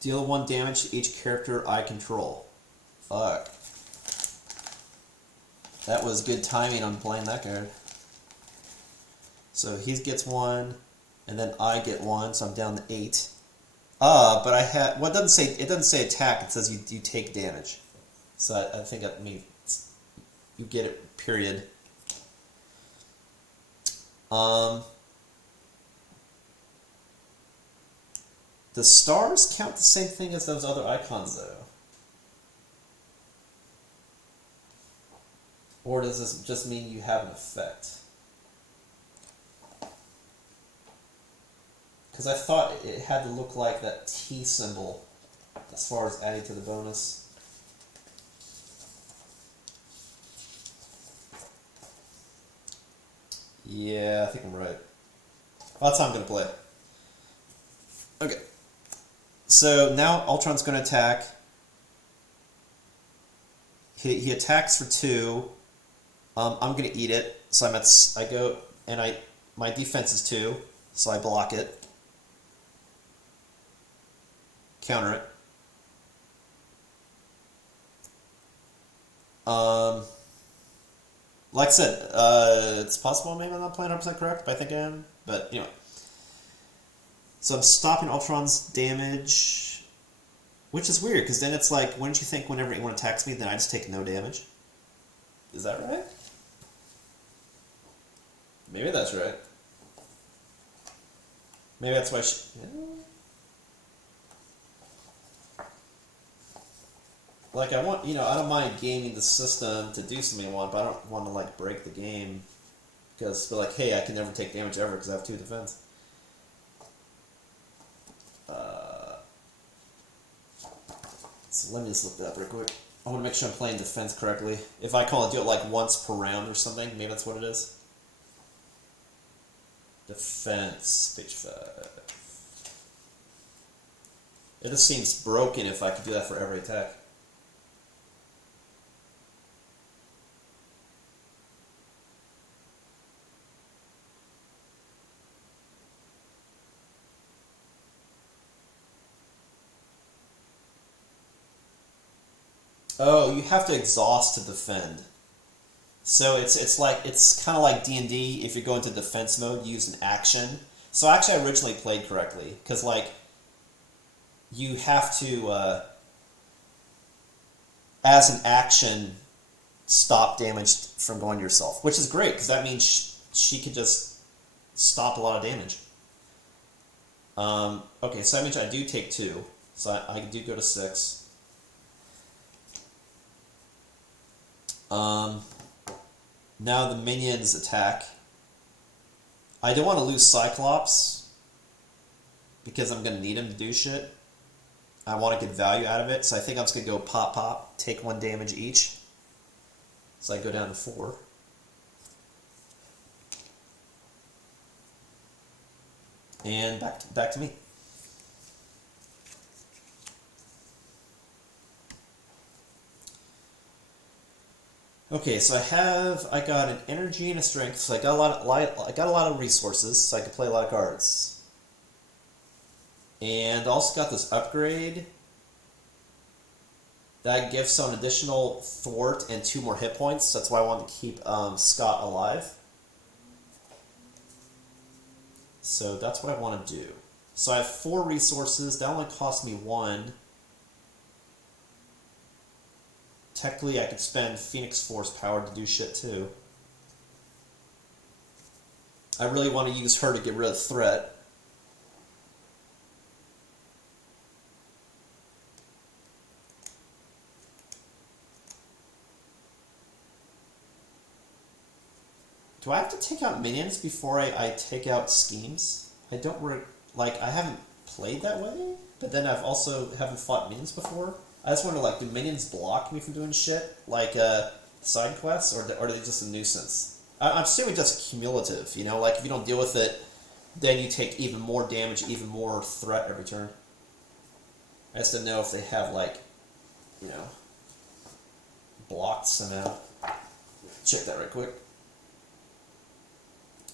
Deal 1 damage to each character I control. Fuck. That was good timing on playing that card. So he gets 1, and then I get 1, so I'm down to 8. But I had, well, it doesn't say attack, it says you take damage. So I think that means you get it, period. The stars count the same thing as those other icons, though. Or does this just mean you have an effect? Because I thought it had to look like that T symbol as far as adding to the bonus. Yeah, I think I'm right. Well, that's how I'm going to play. Okay. So now Ultron's going to attack. He attacks for 2. I'm going to eat it. So I go and my defense is 2, so I block it. Counter it. Like I said, it's possible maybe I'm not playing 100% correct, but I think I am. But anyway. So I'm stopping Ultron's damage, which is weird, because then it's like, wouldn't you think whenever anyone attacks me, then I just take no damage? Is that right? Maybe that's right. Maybe that's why she... Like, I want, I don't mind gaming the system to do something I want, but I don't want to, like, break the game. Because, but like, hey, I can never take damage ever because I have 2 defense. So let me just look that up real quick. I want to make sure I'm playing defense correctly. If I can only do it like once per round or something, maybe that's what it is. Defense, page 5. It just seems broken if I could do that for every attack. Oh, you have to exhaust to defend. So it's kind of like D&D. If you go into defense mode, you use an action. So actually, I originally played correctly because like you have to as an action stop damage from going to yourself, which is great because that means she could just stop a lot of damage. Okay, so that means I do take 2, so I do go to 6. Now the minions attack. I don't want to lose Cyclops because I'm going to need him to do shit. I want to get value out of it, so I think I'm just going to go pop pop, take 1 damage each. So I go down to 4. And back to me. Okay, so I got an energy and a strength, so I got a lot of resources, so I could play a lot of cards. And also got this upgrade that gives some additional thwart and 2 more hit points. That's why I wanted to keep Scott alive. So that's what I want to do. So I have 4 resources. That only cost me 1. Technically, I could spend Phoenix Force power to do shit too. I really want to use her to get rid of threat. Do I have to take out minions before I take out schemes? I don't I haven't played that way, but then I've also haven't fought minions before. I just wonder, like, do minions block me from doing shit, like side quests, or are they just a nuisance? I'm assuming just cumulative, like if you don't deal with it, then you take even more damage, even more threat every turn. I just don't know if they have, like, blocked somehow. Check that right quick.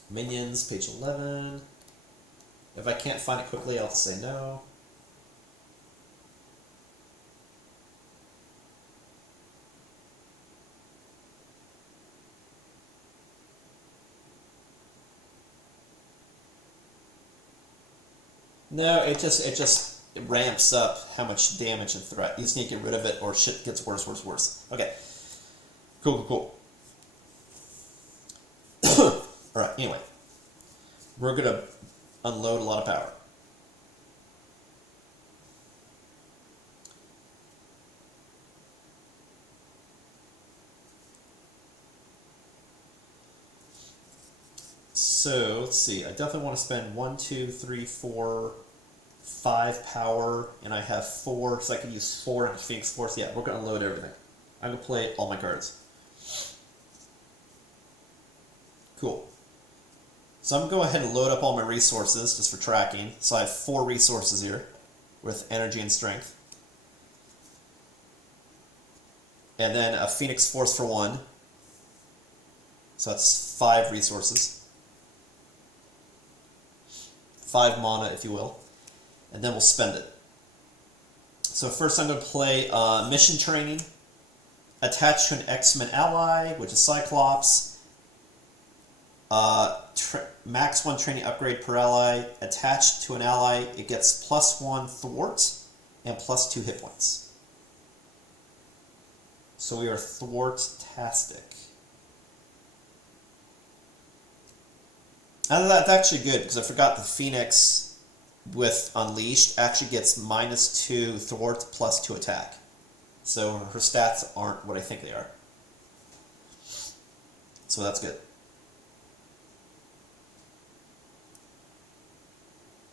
Minions, page 11. If I can't find it quickly, I'll just say no. No, it ramps up how much damage and threat. You just need to get rid of it or shit gets worse, worse, worse. Okay. Cool. Alright, anyway. We're going to unload a lot of power. So, let's see. I definitely want to spend 1, 2, 3, 4, 5 power, and I have 4, so I can use 4 into Phoenix Force. Yeah, we're going to unload everything. I'm going to play all my cards. Cool. So I'm going to go ahead and load up all my resources, just for tracking. So I have 4 resources here, with energy and strength. And then a Phoenix Force for 1. So that's 5 resources. 5 mana, if you will. And then we'll spend it. So first I'm going to play Mission Training. Attached to an X-Men ally, which is Cyclops. Max 1 training upgrade per ally. Attached to an ally, it gets +1 thwart and +2 hit points. So we are thwart-tastic. And that's actually good, because I forgot the Phoenix with Unleashed actually gets -2 thwart, +2 attack. So her stats aren't what I think they are. So that's good.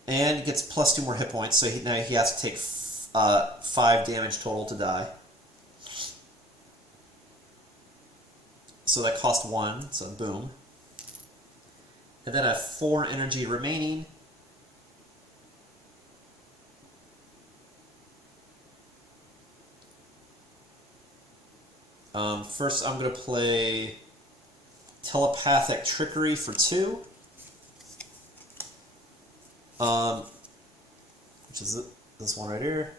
And he gets +2 more hit points, so now he has to take 5 damage total to die. So that cost 1, so boom. And then I have 4 energy remaining. First, I'm going to play Telepathic Trickery for 2. Which is this one right here.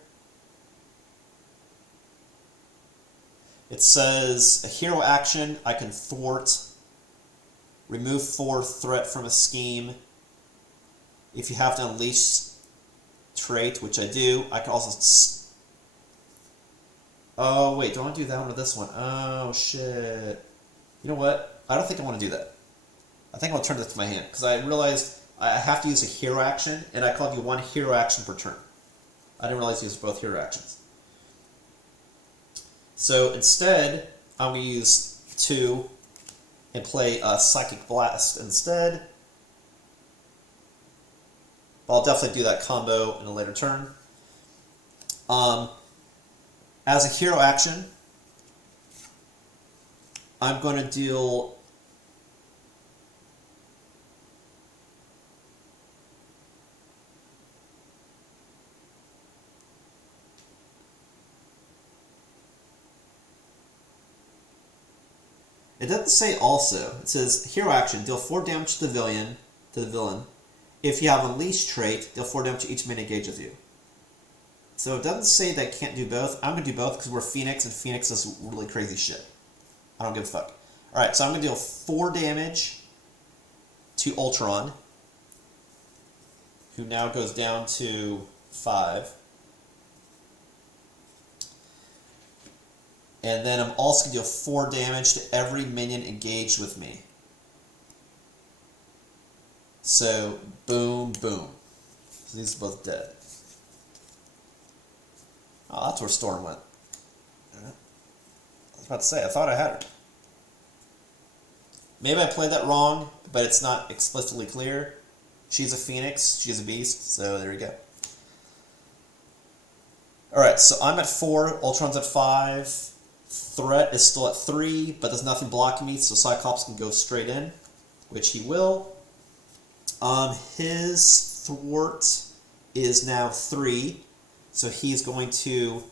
It says, a hero action, I can thwart, remove 4 threat from a scheme. If you have to unleash trait, which I do, I can also... Oh, wait, do I want to do that one or this one? Oh, shit. You know what? I don't think I want to do that. I think I'll turn this to my hand, because I realized I have to use a hero action, and I called you 1 hero action per turn. I didn't realize you used both hero actions. So instead, I'm going to use 2 and play a Psychic Blast instead. But I'll definitely do that combo in a later turn. As a hero action, I'm going to deal... It doesn't say also. It says hero action, deal 4 damage to the villain. If you have Unleash trait, deal 4 damage to each minion engaged with you. So it doesn't say that I can't do both. I'm going to do both because we're Phoenix, and Phoenix does really crazy shit. I don't give a fuck. Alright, so I'm going to deal 4 damage to Ultron, who now goes down to 5. And then I'm also going to deal 4 damage to every minion engaged with me. So, boom, boom. So these are both dead. Oh, that's where Storm went. I was about to say, I thought I had her. Maybe I played that wrong, but it's not explicitly clear. She's a Phoenix, she's a beast, so there you go. Alright, so I'm at 4, Ultron's at 5. Threat is still at 3, but there's nothing blocking me, so Cyclops can go straight in, which he will. His thwart is now 3, so he's going to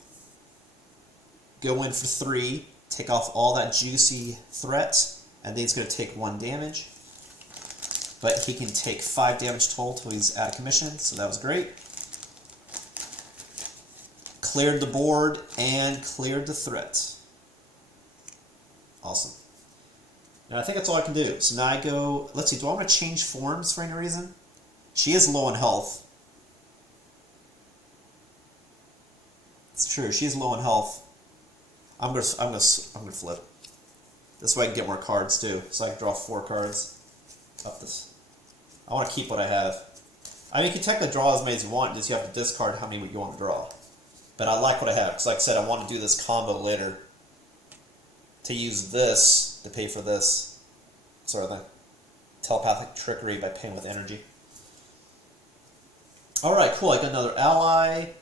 go in for 3, take off all that juicy threat, and then he's going to take 1 damage. But he can take 5 damage total till he's out of commission, so that was great. Cleared the board and cleared the threat. Awesome. Now I think that's all I can do. So now I go, let's see, do I want to change forms for any reason? She is low in health. It's true, she's low in health. I'm gonna flip. This way I can get more cards too, so I can draw 4 cards up this. I want to keep what I have. I mean, you can technically draw as many as you want, just you have to discard how many you want to draw. But I like what I have, because like I said, I want to do this combo later. To use this to pay for this sort of thing. Telepathic trickery by paying with energy. Alright, cool, I got another ally.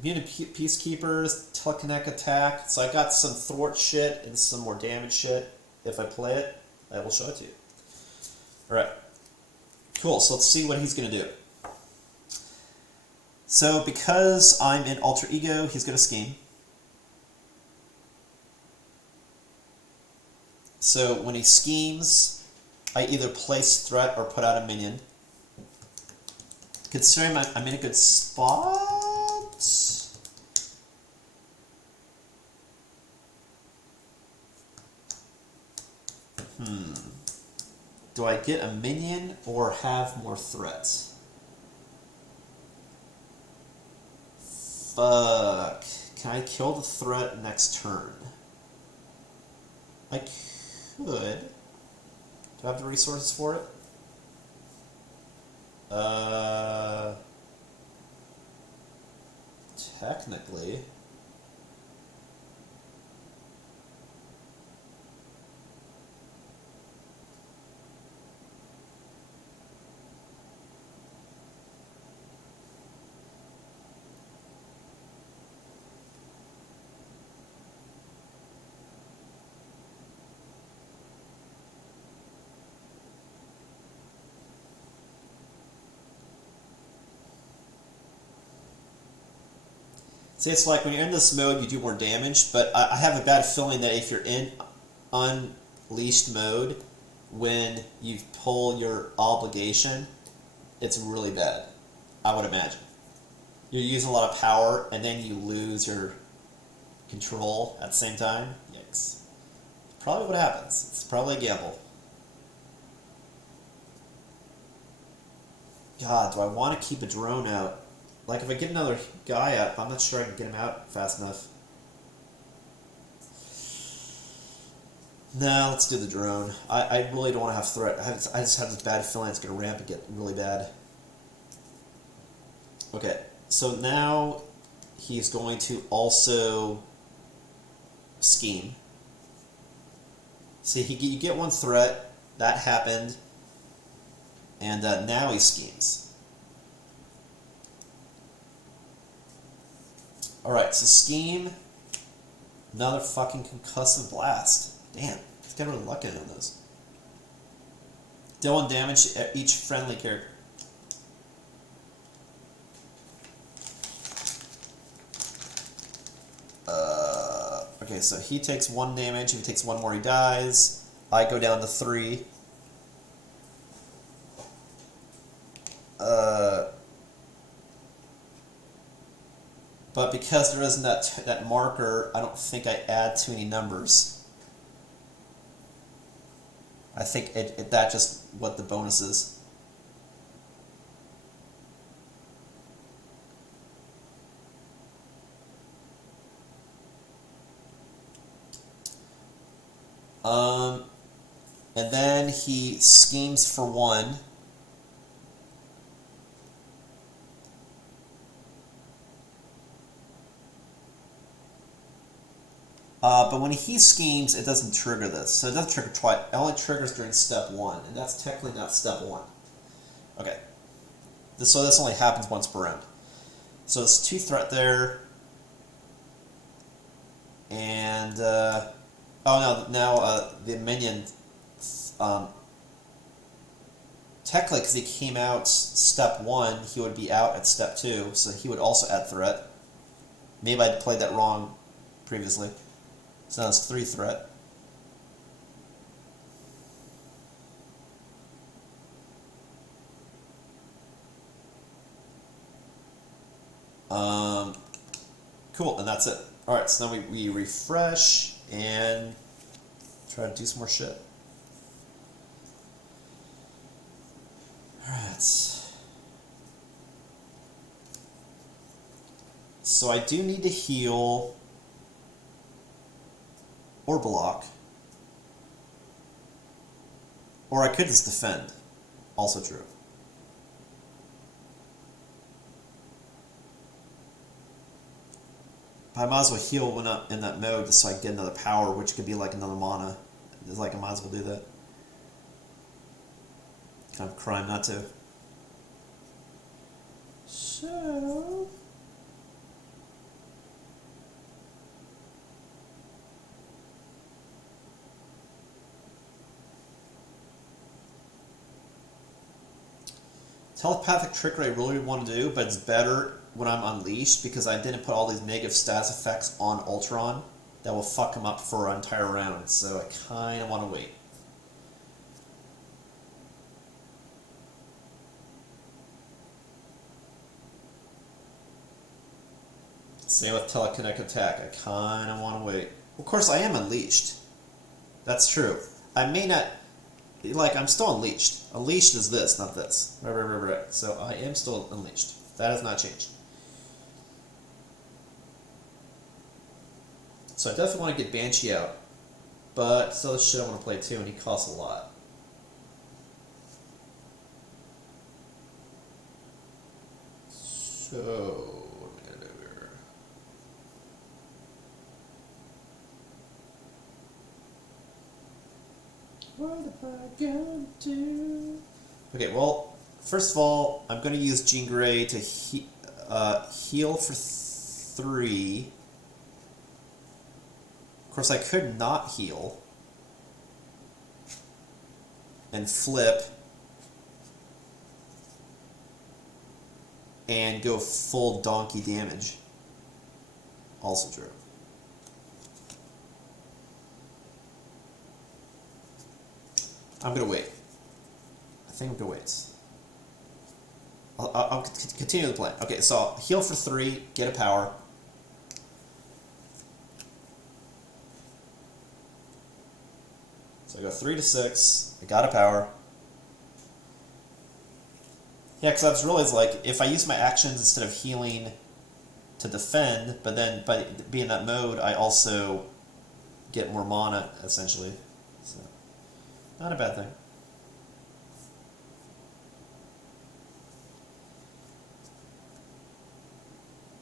Mutant Peacekeepers, telekinetic attack. So I got some thwart shit and some more damage shit. If I play it, I will show it to you. Alright. Cool, so let's see what he's going to do. So because I'm in Alter Ego, he's going to scheme. So when he schemes, I either place threat or put out a minion. Considering I'm in a good spot... Do I get a minion or have more threats? Fuck. Can I kill the threat next turn? I could. Do I have the resources for it? Technically. See, it's like when you're in this mode, you do more damage, but I have a bad feeling that if you're in unleashed mode, when you pull your obligation, it's really bad, I would imagine. You're using a lot of power, and then you lose your control at the same time. Yikes. Probably what happens. It's probably a gamble. God, do I want to keep a drone out? Like, if I get another guy up, I'm not sure I can get him out fast enough. No, let's do the drone. I really don't want to have threat. I just have this bad feeling it's going to ramp and get really bad. Okay, so now he's going to also scheme. See, you get one threat. That happened. And now he schemes. Alright, so scheme. Another fucking concussive blast. Damn, he's got really lucky on those. Deal 1 damage to each friendly character. Okay, so he takes 1 damage. If he takes 1 more, he dies. I go down to 3. But because there isn't that marker, I don't think I add too many numbers. I think that's just what the bonus is. And then he schemes for 1. But when he schemes, it doesn't trigger this. So it doesn't trigger twice. It only triggers during step 1, and that's technically not step 1. Okay. So this only happens once per round. So it's 2 threat there. And, oh no, now the minion, technically, because he came out step 1, he would be out at step 2, so he would also add threat. Maybe I played that wrong previously. So now it's 3 threat. Cool, and that's it. Alright, so now we refresh and try to do some more shit. Alright. So I do need to heal or block. Or I could just defend. Also true. I might as well heal when I'm in that mode just so I get another power, which could be like another mana. It's like I might as well do that. Kind of crime not to. So... Telepathic trickery I really want to do, but it's better when I'm unleashed because I didn't put all these negative status effects on Ultron that will fuck him up for an entire round, so I kind of want to wait. Same with telekinetic attack, I kind of want to wait. Of course, I am unleashed. That's true. I may not... Like, I'm still unleashed. Unleashed is this, not this. Right. So I am still unleashed. That has not changed. So I definitely want to get Banshee out. But still, this shit I want to play too, and he costs a lot. So, what am I gonna do here? What am I gonna do? Okay, well, first of all, I'm gonna use Jean Grey to heal for 3. Of course, I could not heal and flip and go full donkey damage. Also true. I'm gonna wait. I think I'm gonna wait. I'll continue the plan. Okay, so heal for 3, get a power. So I go 3 to 6. I got a power. Yeah, because I was realized, like, if I use my actions instead of healing to defend, but then by being in that mode, I also get more mana, essentially. So, not a bad thing.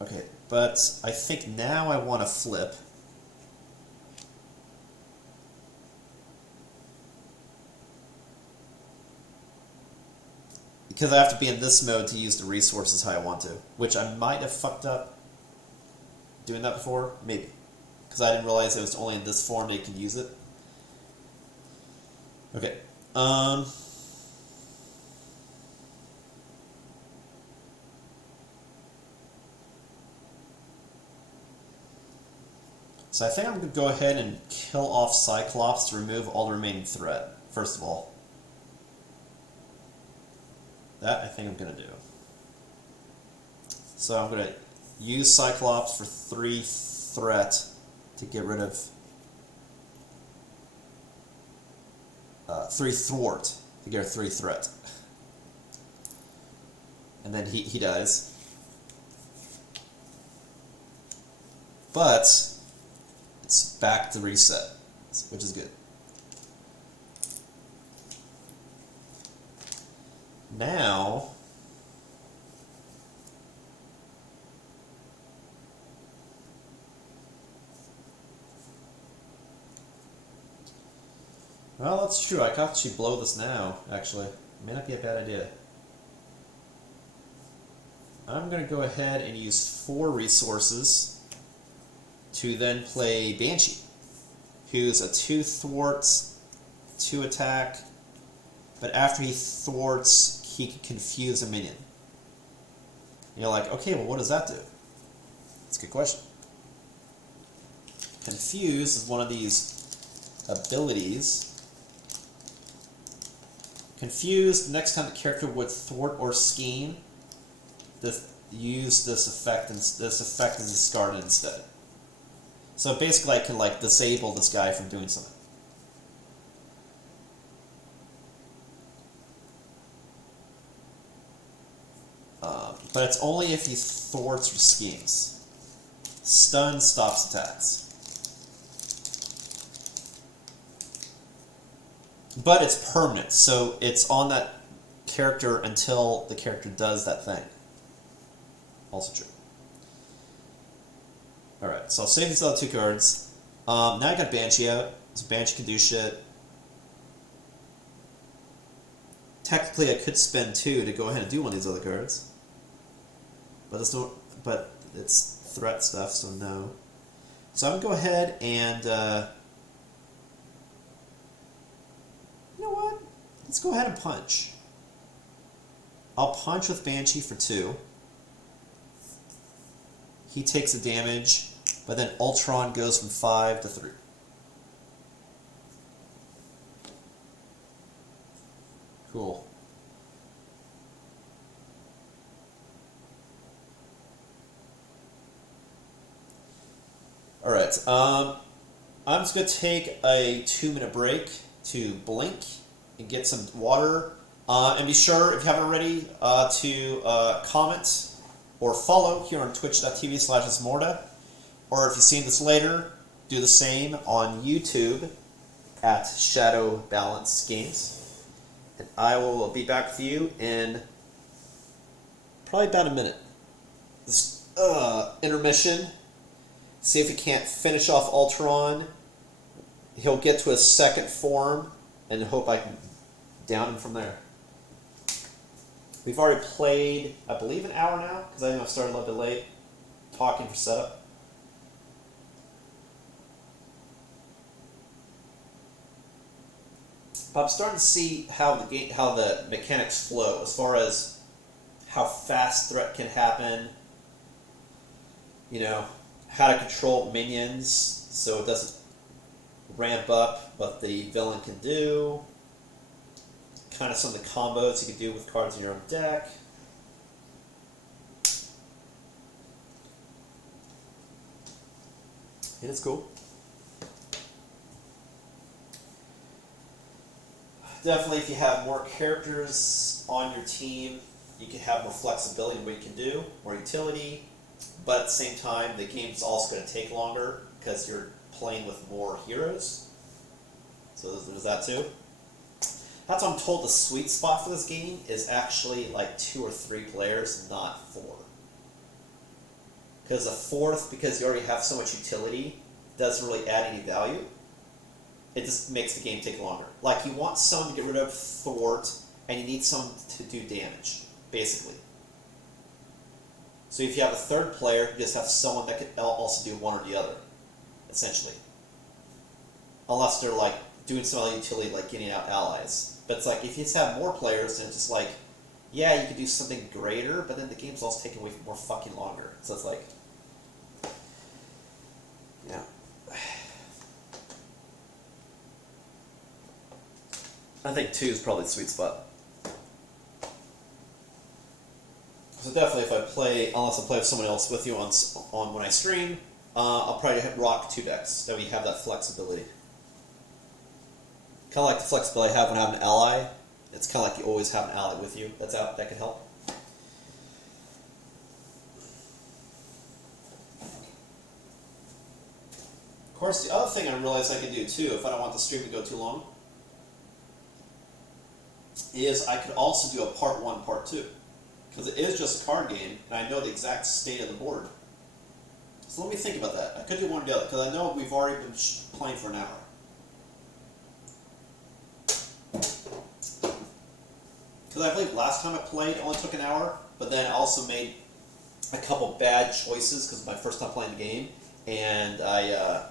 Okay, but I think now I want to flip. Because I have to be in this mode to use the resources how I want to. Which I might have fucked up doing that before. Maybe. Because I didn't realize it was only in this form they could use it. Okay. So I think I'm going to go ahead and kill off Cyclops to remove all the remaining threat, first of all. That I think I'm going to do. So I'm going to use Cyclops for 3 threat to get rid of... 3 thwart to get 3 threat. And then he dies. But it's back to reset, which is good. Now, well, that's true. I could actually blow this now, actually. It may not be a bad idea. I'm going to go ahead and use 4 resources to then play Banshee, who's a 2 thwarts, 2 attack, but after he thwarts, he can confuse a minion. And you're like, okay, well, what does that do? That's a good question. Confuse is one of these abilities. Confuse, the next time the character would thwart or scheme, use this effect, and this effect is discarded instead. So basically I can like disable this guy from doing something. But it's only if he thwarts or schemes. Stun stops attacks. But it's permanent, so it's on that character until the character does that thing. Also true. Alright, so I'll save these other 2 cards. Now I got Banshee out, so Banshee can do shit. Technically I could spend 2 to go ahead and do one of these other cards. But it's threat stuff, so no. So I'm gonna go ahead and you know what? Let's go ahead and punch. I'll punch with Banshee for 2. He takes the damage, but then Ultron goes from 5 to 3. Cool. Alright, I'm just going to take a 2-minute break to blink and get some water. And be sure, if you haven't already, to comment or follow here on twitch.tv/Ismortah. Or if you've seen this later, do the same on YouTube at Shadow Balance Games. And I will be back with you in probably about a minute. This intermission. See if he can't finish off Ultron. He'll get to his second form, and hope I can down him from there. We've already played, I believe, an hour now, because I think I started a little bit late, talking for setup. But I'm starting to see how the mechanics flow, as far as how fast threat can happen. You know, how to control minions so it doesn't ramp up what the villain can do. Kind of some of the combos you can do with cards in your own deck. It is cool. Definitely, if you have more characters on your team, you can have more flexibility in what you can do, more utility. But at the same time, the game's also going to take longer because you're playing with more heroes. So there's that too. That's what I'm told the sweet spot for this game is actually like 2 or 3 players, not 4. Because a fourth, because you already have so much utility, doesn't really add any value. It just makes the game take longer. Like, you want someone to get rid of thwart, and you need someone to do damage, basically. So if you have a third player, you just have someone that can also do one or the other, essentially. Unless they're like doing some other utility, like getting out allies. But it's like, if you just have more players, then it's just like, yeah, you could do something greater, but then the game's also taking away more fucking longer. So it's like, yeah. I think 2 is probably the sweet spot. So definitely, if I play, unless I play with someone else with you on when I stream, I'll probably rock 2 decks. That we have that flexibility. Kind of like the flexibility I have when I have an ally. It's kind of like you always have an ally with you. That's out. That can help. Of course, the other thing I realize I can do too, if I don't want the stream to go too long, is I could also do a part 1, part 2. Because it is just a card game, and I know the exact state of the board. So let me think about that. I could do one or the other, because I know we've already been playing for an hour. Because I believe last time I played it only took an hour, but then I also made a couple bad choices, because it was my first time playing the game, and I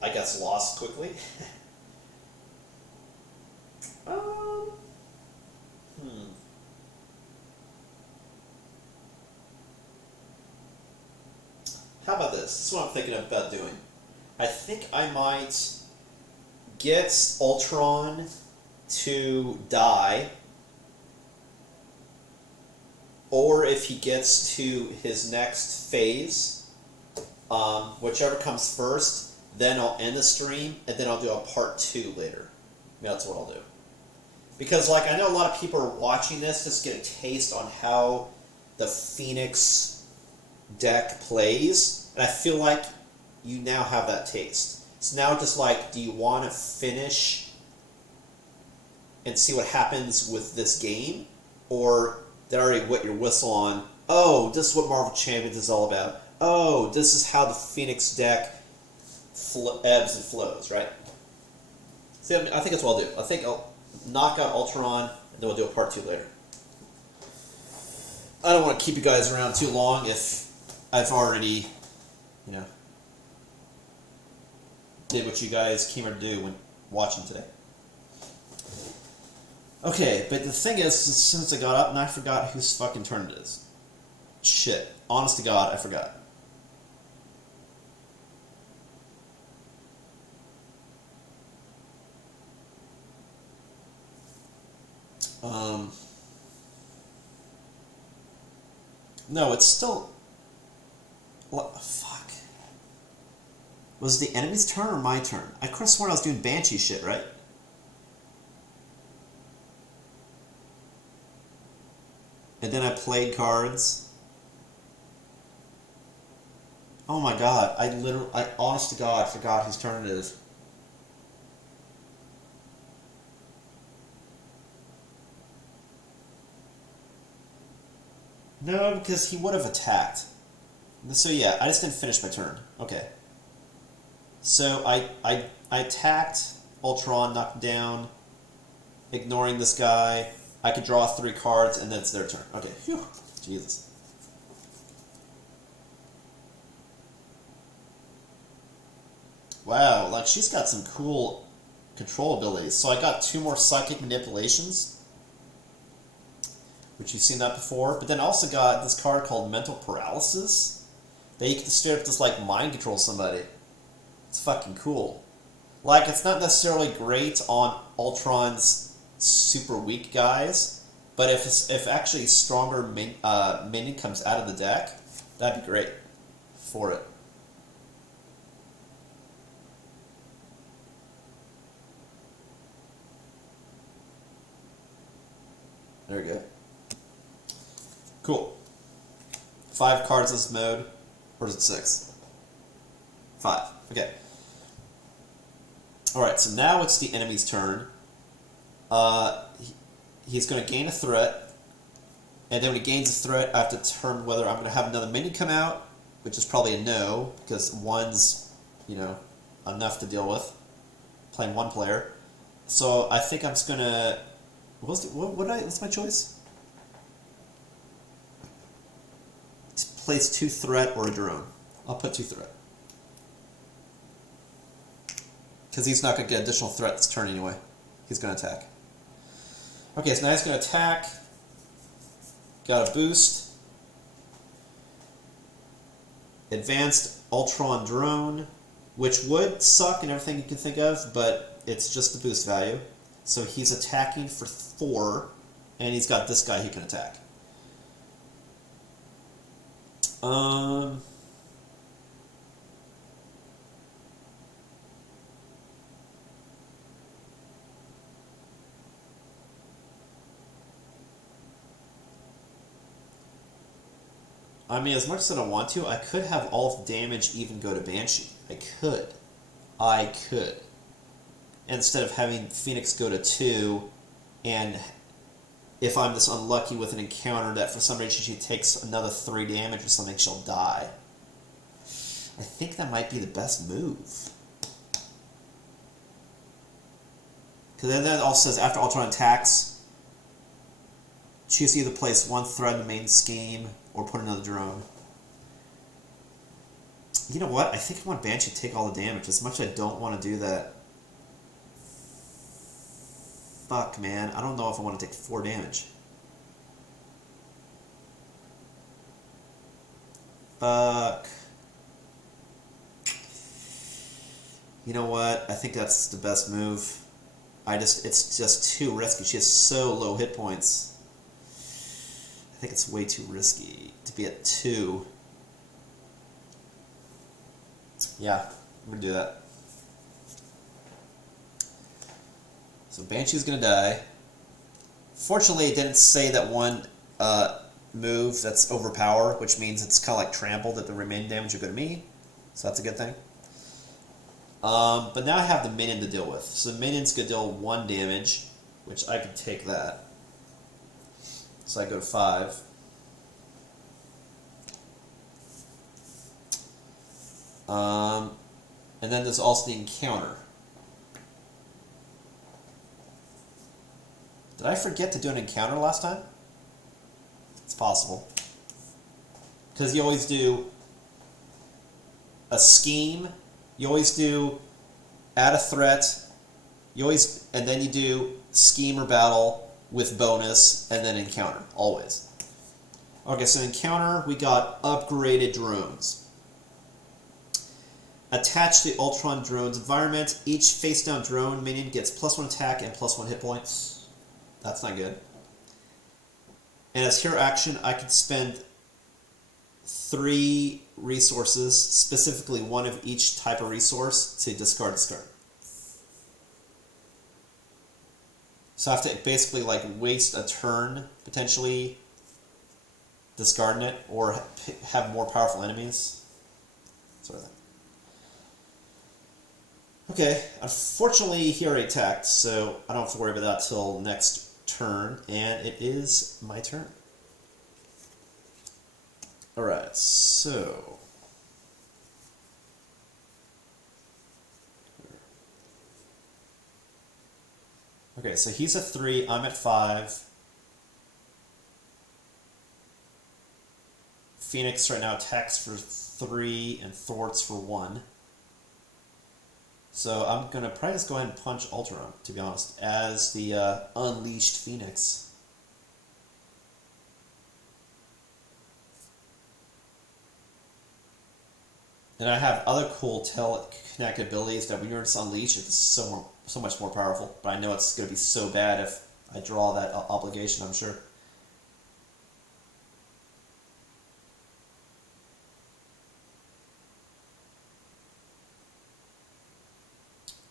got lost quickly. How about this? This is what I'm thinking about doing. I think I might get Ultron to die, or if he gets to his next phase, whichever comes first, then I'll end the stream, and then I'll do a part 2 later. Maybe that's what I'll do. Because, like, I know a lot of people are watching this just to get a taste on how the Phoenix deck plays, and I feel like you now have that taste. So now just like, do you want to finish and see what happens with this game? Or did I already wet your whistle on, oh, this is what Marvel Champions is all about. Oh, this is how the Phoenix deck ebbs and flows, right? See, I think that's what I'll do. I think I'll knock out Ultron, and then we'll do a part 2 later. I don't want to keep you guys around too long if I've already, you know, did what you guys came here to do when watching today. Okay, but the thing is, since I got up and I forgot whose fucking turn it is. Shit. Honest to God, I forgot. No, it's still... What? Fuck. Was it the enemy's turn or my turn? I could have sworn I was doing Banshee shit, right? And then I played cards. Oh my god, I honest to God, forgot whose turn it is. No, because he would have attacked. So yeah, I just didn't finish my turn. Okay. So I attacked Ultron, knocked down, ignoring this guy. I could draw 3 cards, and then it's their turn. Okay, phew. Jesus. Wow, like she's got some cool control abilities. So I got 2 more psychic manipulations, which you've seen that before. But then I also got this card called Mental Paralysis, that you can straight up just like mind control somebody. It's fucking cool. Like, it's not necessarily great on Ultron's super weak guys, but if actually stronger minion comes out of the deck, that'd be great for it. There we go. Cool. 5 cards in this mode, or is it 6? 5. Okay. Alright, so now it's the enemy's turn. He's going to gain a threat, and then when he gains a threat, I have to determine whether I'm going to have another minion come out, which is probably a no, because 1's, you know, enough to deal with, playing 1 player. So I think I'm just going to... What's my choice? Place 2 threat or a drone. I'll put 2 threat. Because he's not going to get additional threat this turn anyway. He's going to attack. Okay, so now he's going to attack. Got a boost. Advanced Ultron drone, which would suck and everything you can think of, but it's just the boost value. So he's attacking for 4, and he's got this guy he can attack. I mean, as much as I want to, I could have all of the damage even go to Banshee. I could. Instead of having Phoenix go to 2, and if I'm just unlucky with an encounter that for some reason she takes another 3 damage or something, she'll die. I think that might be the best move. Because then that also says, after Ultron attacks, choose to either place 1 threat in the main scheme or put another drone. You know what? I think I want Banshee to take all the damage, as much as I don't want to do that. Fuck, man. I don't know if I want to take 4 damage. Fuck. You know what? I think that's the best move. It's just too risky. She has so low hit points. I think it's way too risky to be at 2. Yeah, I'm going to do that. So Banshee's going to die. Fortunately, it didn't say that one move that's overpower, which means it's kind of like trample, that the remaining damage will go to me. So that's a good thing. But now I have the minion to deal with. So the minion's going to deal 1 damage, which I can take that. So I go to 5. And then there's also the encounter. Did I forget to do an encounter last time? It's possible. Because you always do a scheme, you always do add a threat, and then you do scheme or battle with bonus, and then encounter, always. Okay, so encounter, we got upgraded drones. Attach the Ultron drone's environment. Each face-down drone minion gets +1 attack and +1 hit points. That's not good. And as hero action, I can spend 3 resources, specifically 1 of each type of resource, to discard. So I have to basically like waste a turn, potentially, discarding it, or have more powerful enemies. Sort of thing. Okay, unfortunately he already attacked, so I don't have to worry about that till next turn, and it is my turn. Alright, so... Okay, so he's at 3, I'm at 5. Phoenix right now attacks for 3 and thwarts for 1. So I'm going to probably just go ahead and punch Ultron, to be honest, as the Unleashed Phoenix. And I have other cool telekinetic abilities that when you're just unleashed, it's so much more powerful. But I know it's going to be so bad if I draw that obligation, I'm sure.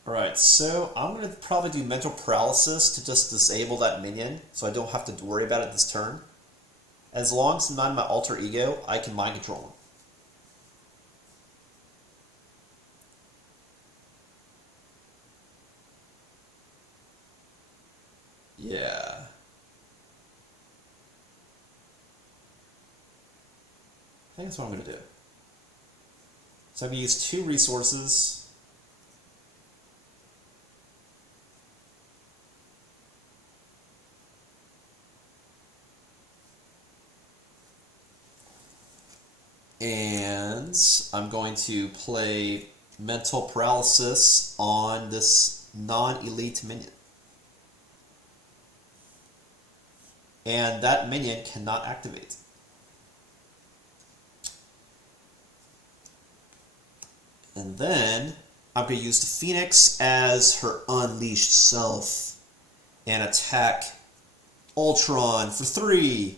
Alright, so I'm going to probably do mental paralysis to just disable that minion, so I don't have to worry about it this turn. As long as I'm not in my alter ego, I can mind control him. Yeah. I think that's what I'm going to do. So I'm going to use 2 resources. And I'm going to play Mental Paralysis on this non-elite minion. And that minion cannot activate. And then I'm going to use the Phoenix as her unleashed self and attack Ultron for 3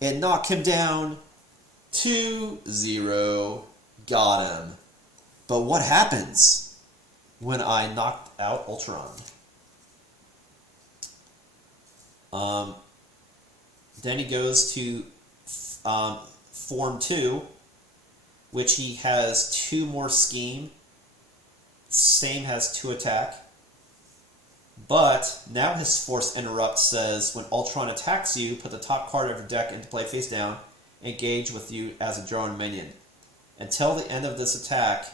and knock him down 2-0. Got him. But what happens when I knocked out Ultron? Then he goes to Form 2, which he has 2 more scheme. Same has 2 attack. But now his Force Interrupt says when Ultron attacks you, put the top card of your deck into play face down. Engage with you as a drone minion. Until the end of this attack,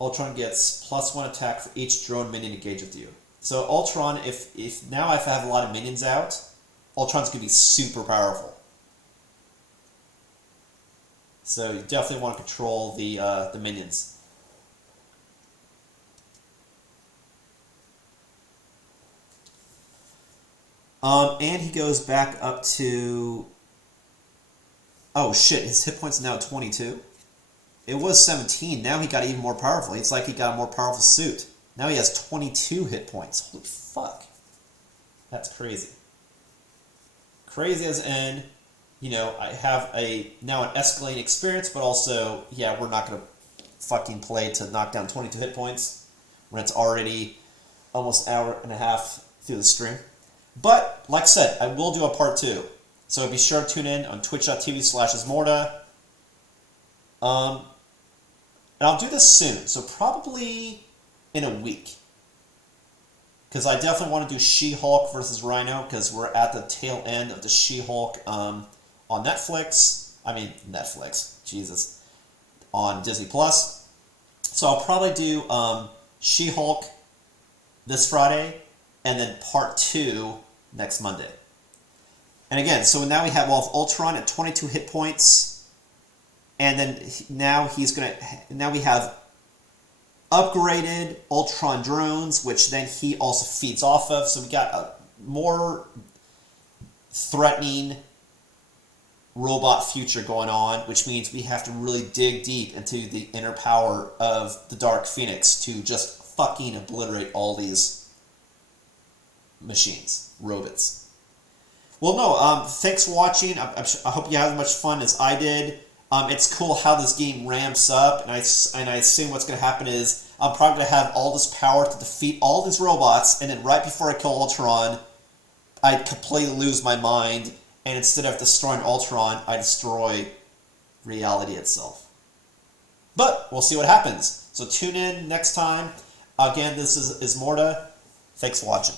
Ultron gets +1 attack for each drone minion engaged with you. So Ultron, if now I have a lot of minions out, Ultron's going to be super powerful. So you definitely want to control the minions. And he goes back up to... Oh shit, his hit points are now 22. It was 17, now he got even more powerful. It's like he got a more powerful suit. Now he has 22 hit points. Holy fuck. That's crazy. Crazy as in, you know, I have now an escalating experience, but also, yeah, we're not going to fucking play to knock down 22 hit points when it's already almost an hour and a half through the stream. But, like I said, I will do a part 2. So be sure to tune in on twitch.tv/Ismortah. And I'll do this soon, so probably in a week. Because I definitely want to do She-Hulk versus Rhino, because we're at the tail end of the She-Hulk on Netflix. I mean, Netflix, Jesus. On Disney+. So I'll probably do She-Hulk this Friday, and then part 2 next Monday. And again, so now we have Ultron at 22 hit points, and then now we have upgraded Ultron drones, which then he also feeds off of. So we got a more threatening robot future going on, which means we have to really dig deep into the inner power of the Dark Phoenix to just fucking obliterate all these machines, robots. Well, no, thanks for watching. I hope you had as much fun as I did. It's cool how this game ramps up, and I assume what's going to happen is I'm probably going to have all this power to defeat all these robots, and then right before I kill Ultron, I completely lose my mind, and instead of destroying Ultron, I destroy reality itself. But we'll see what happens. So tune in next time. Again, this is Ismortah. Thanks for watching.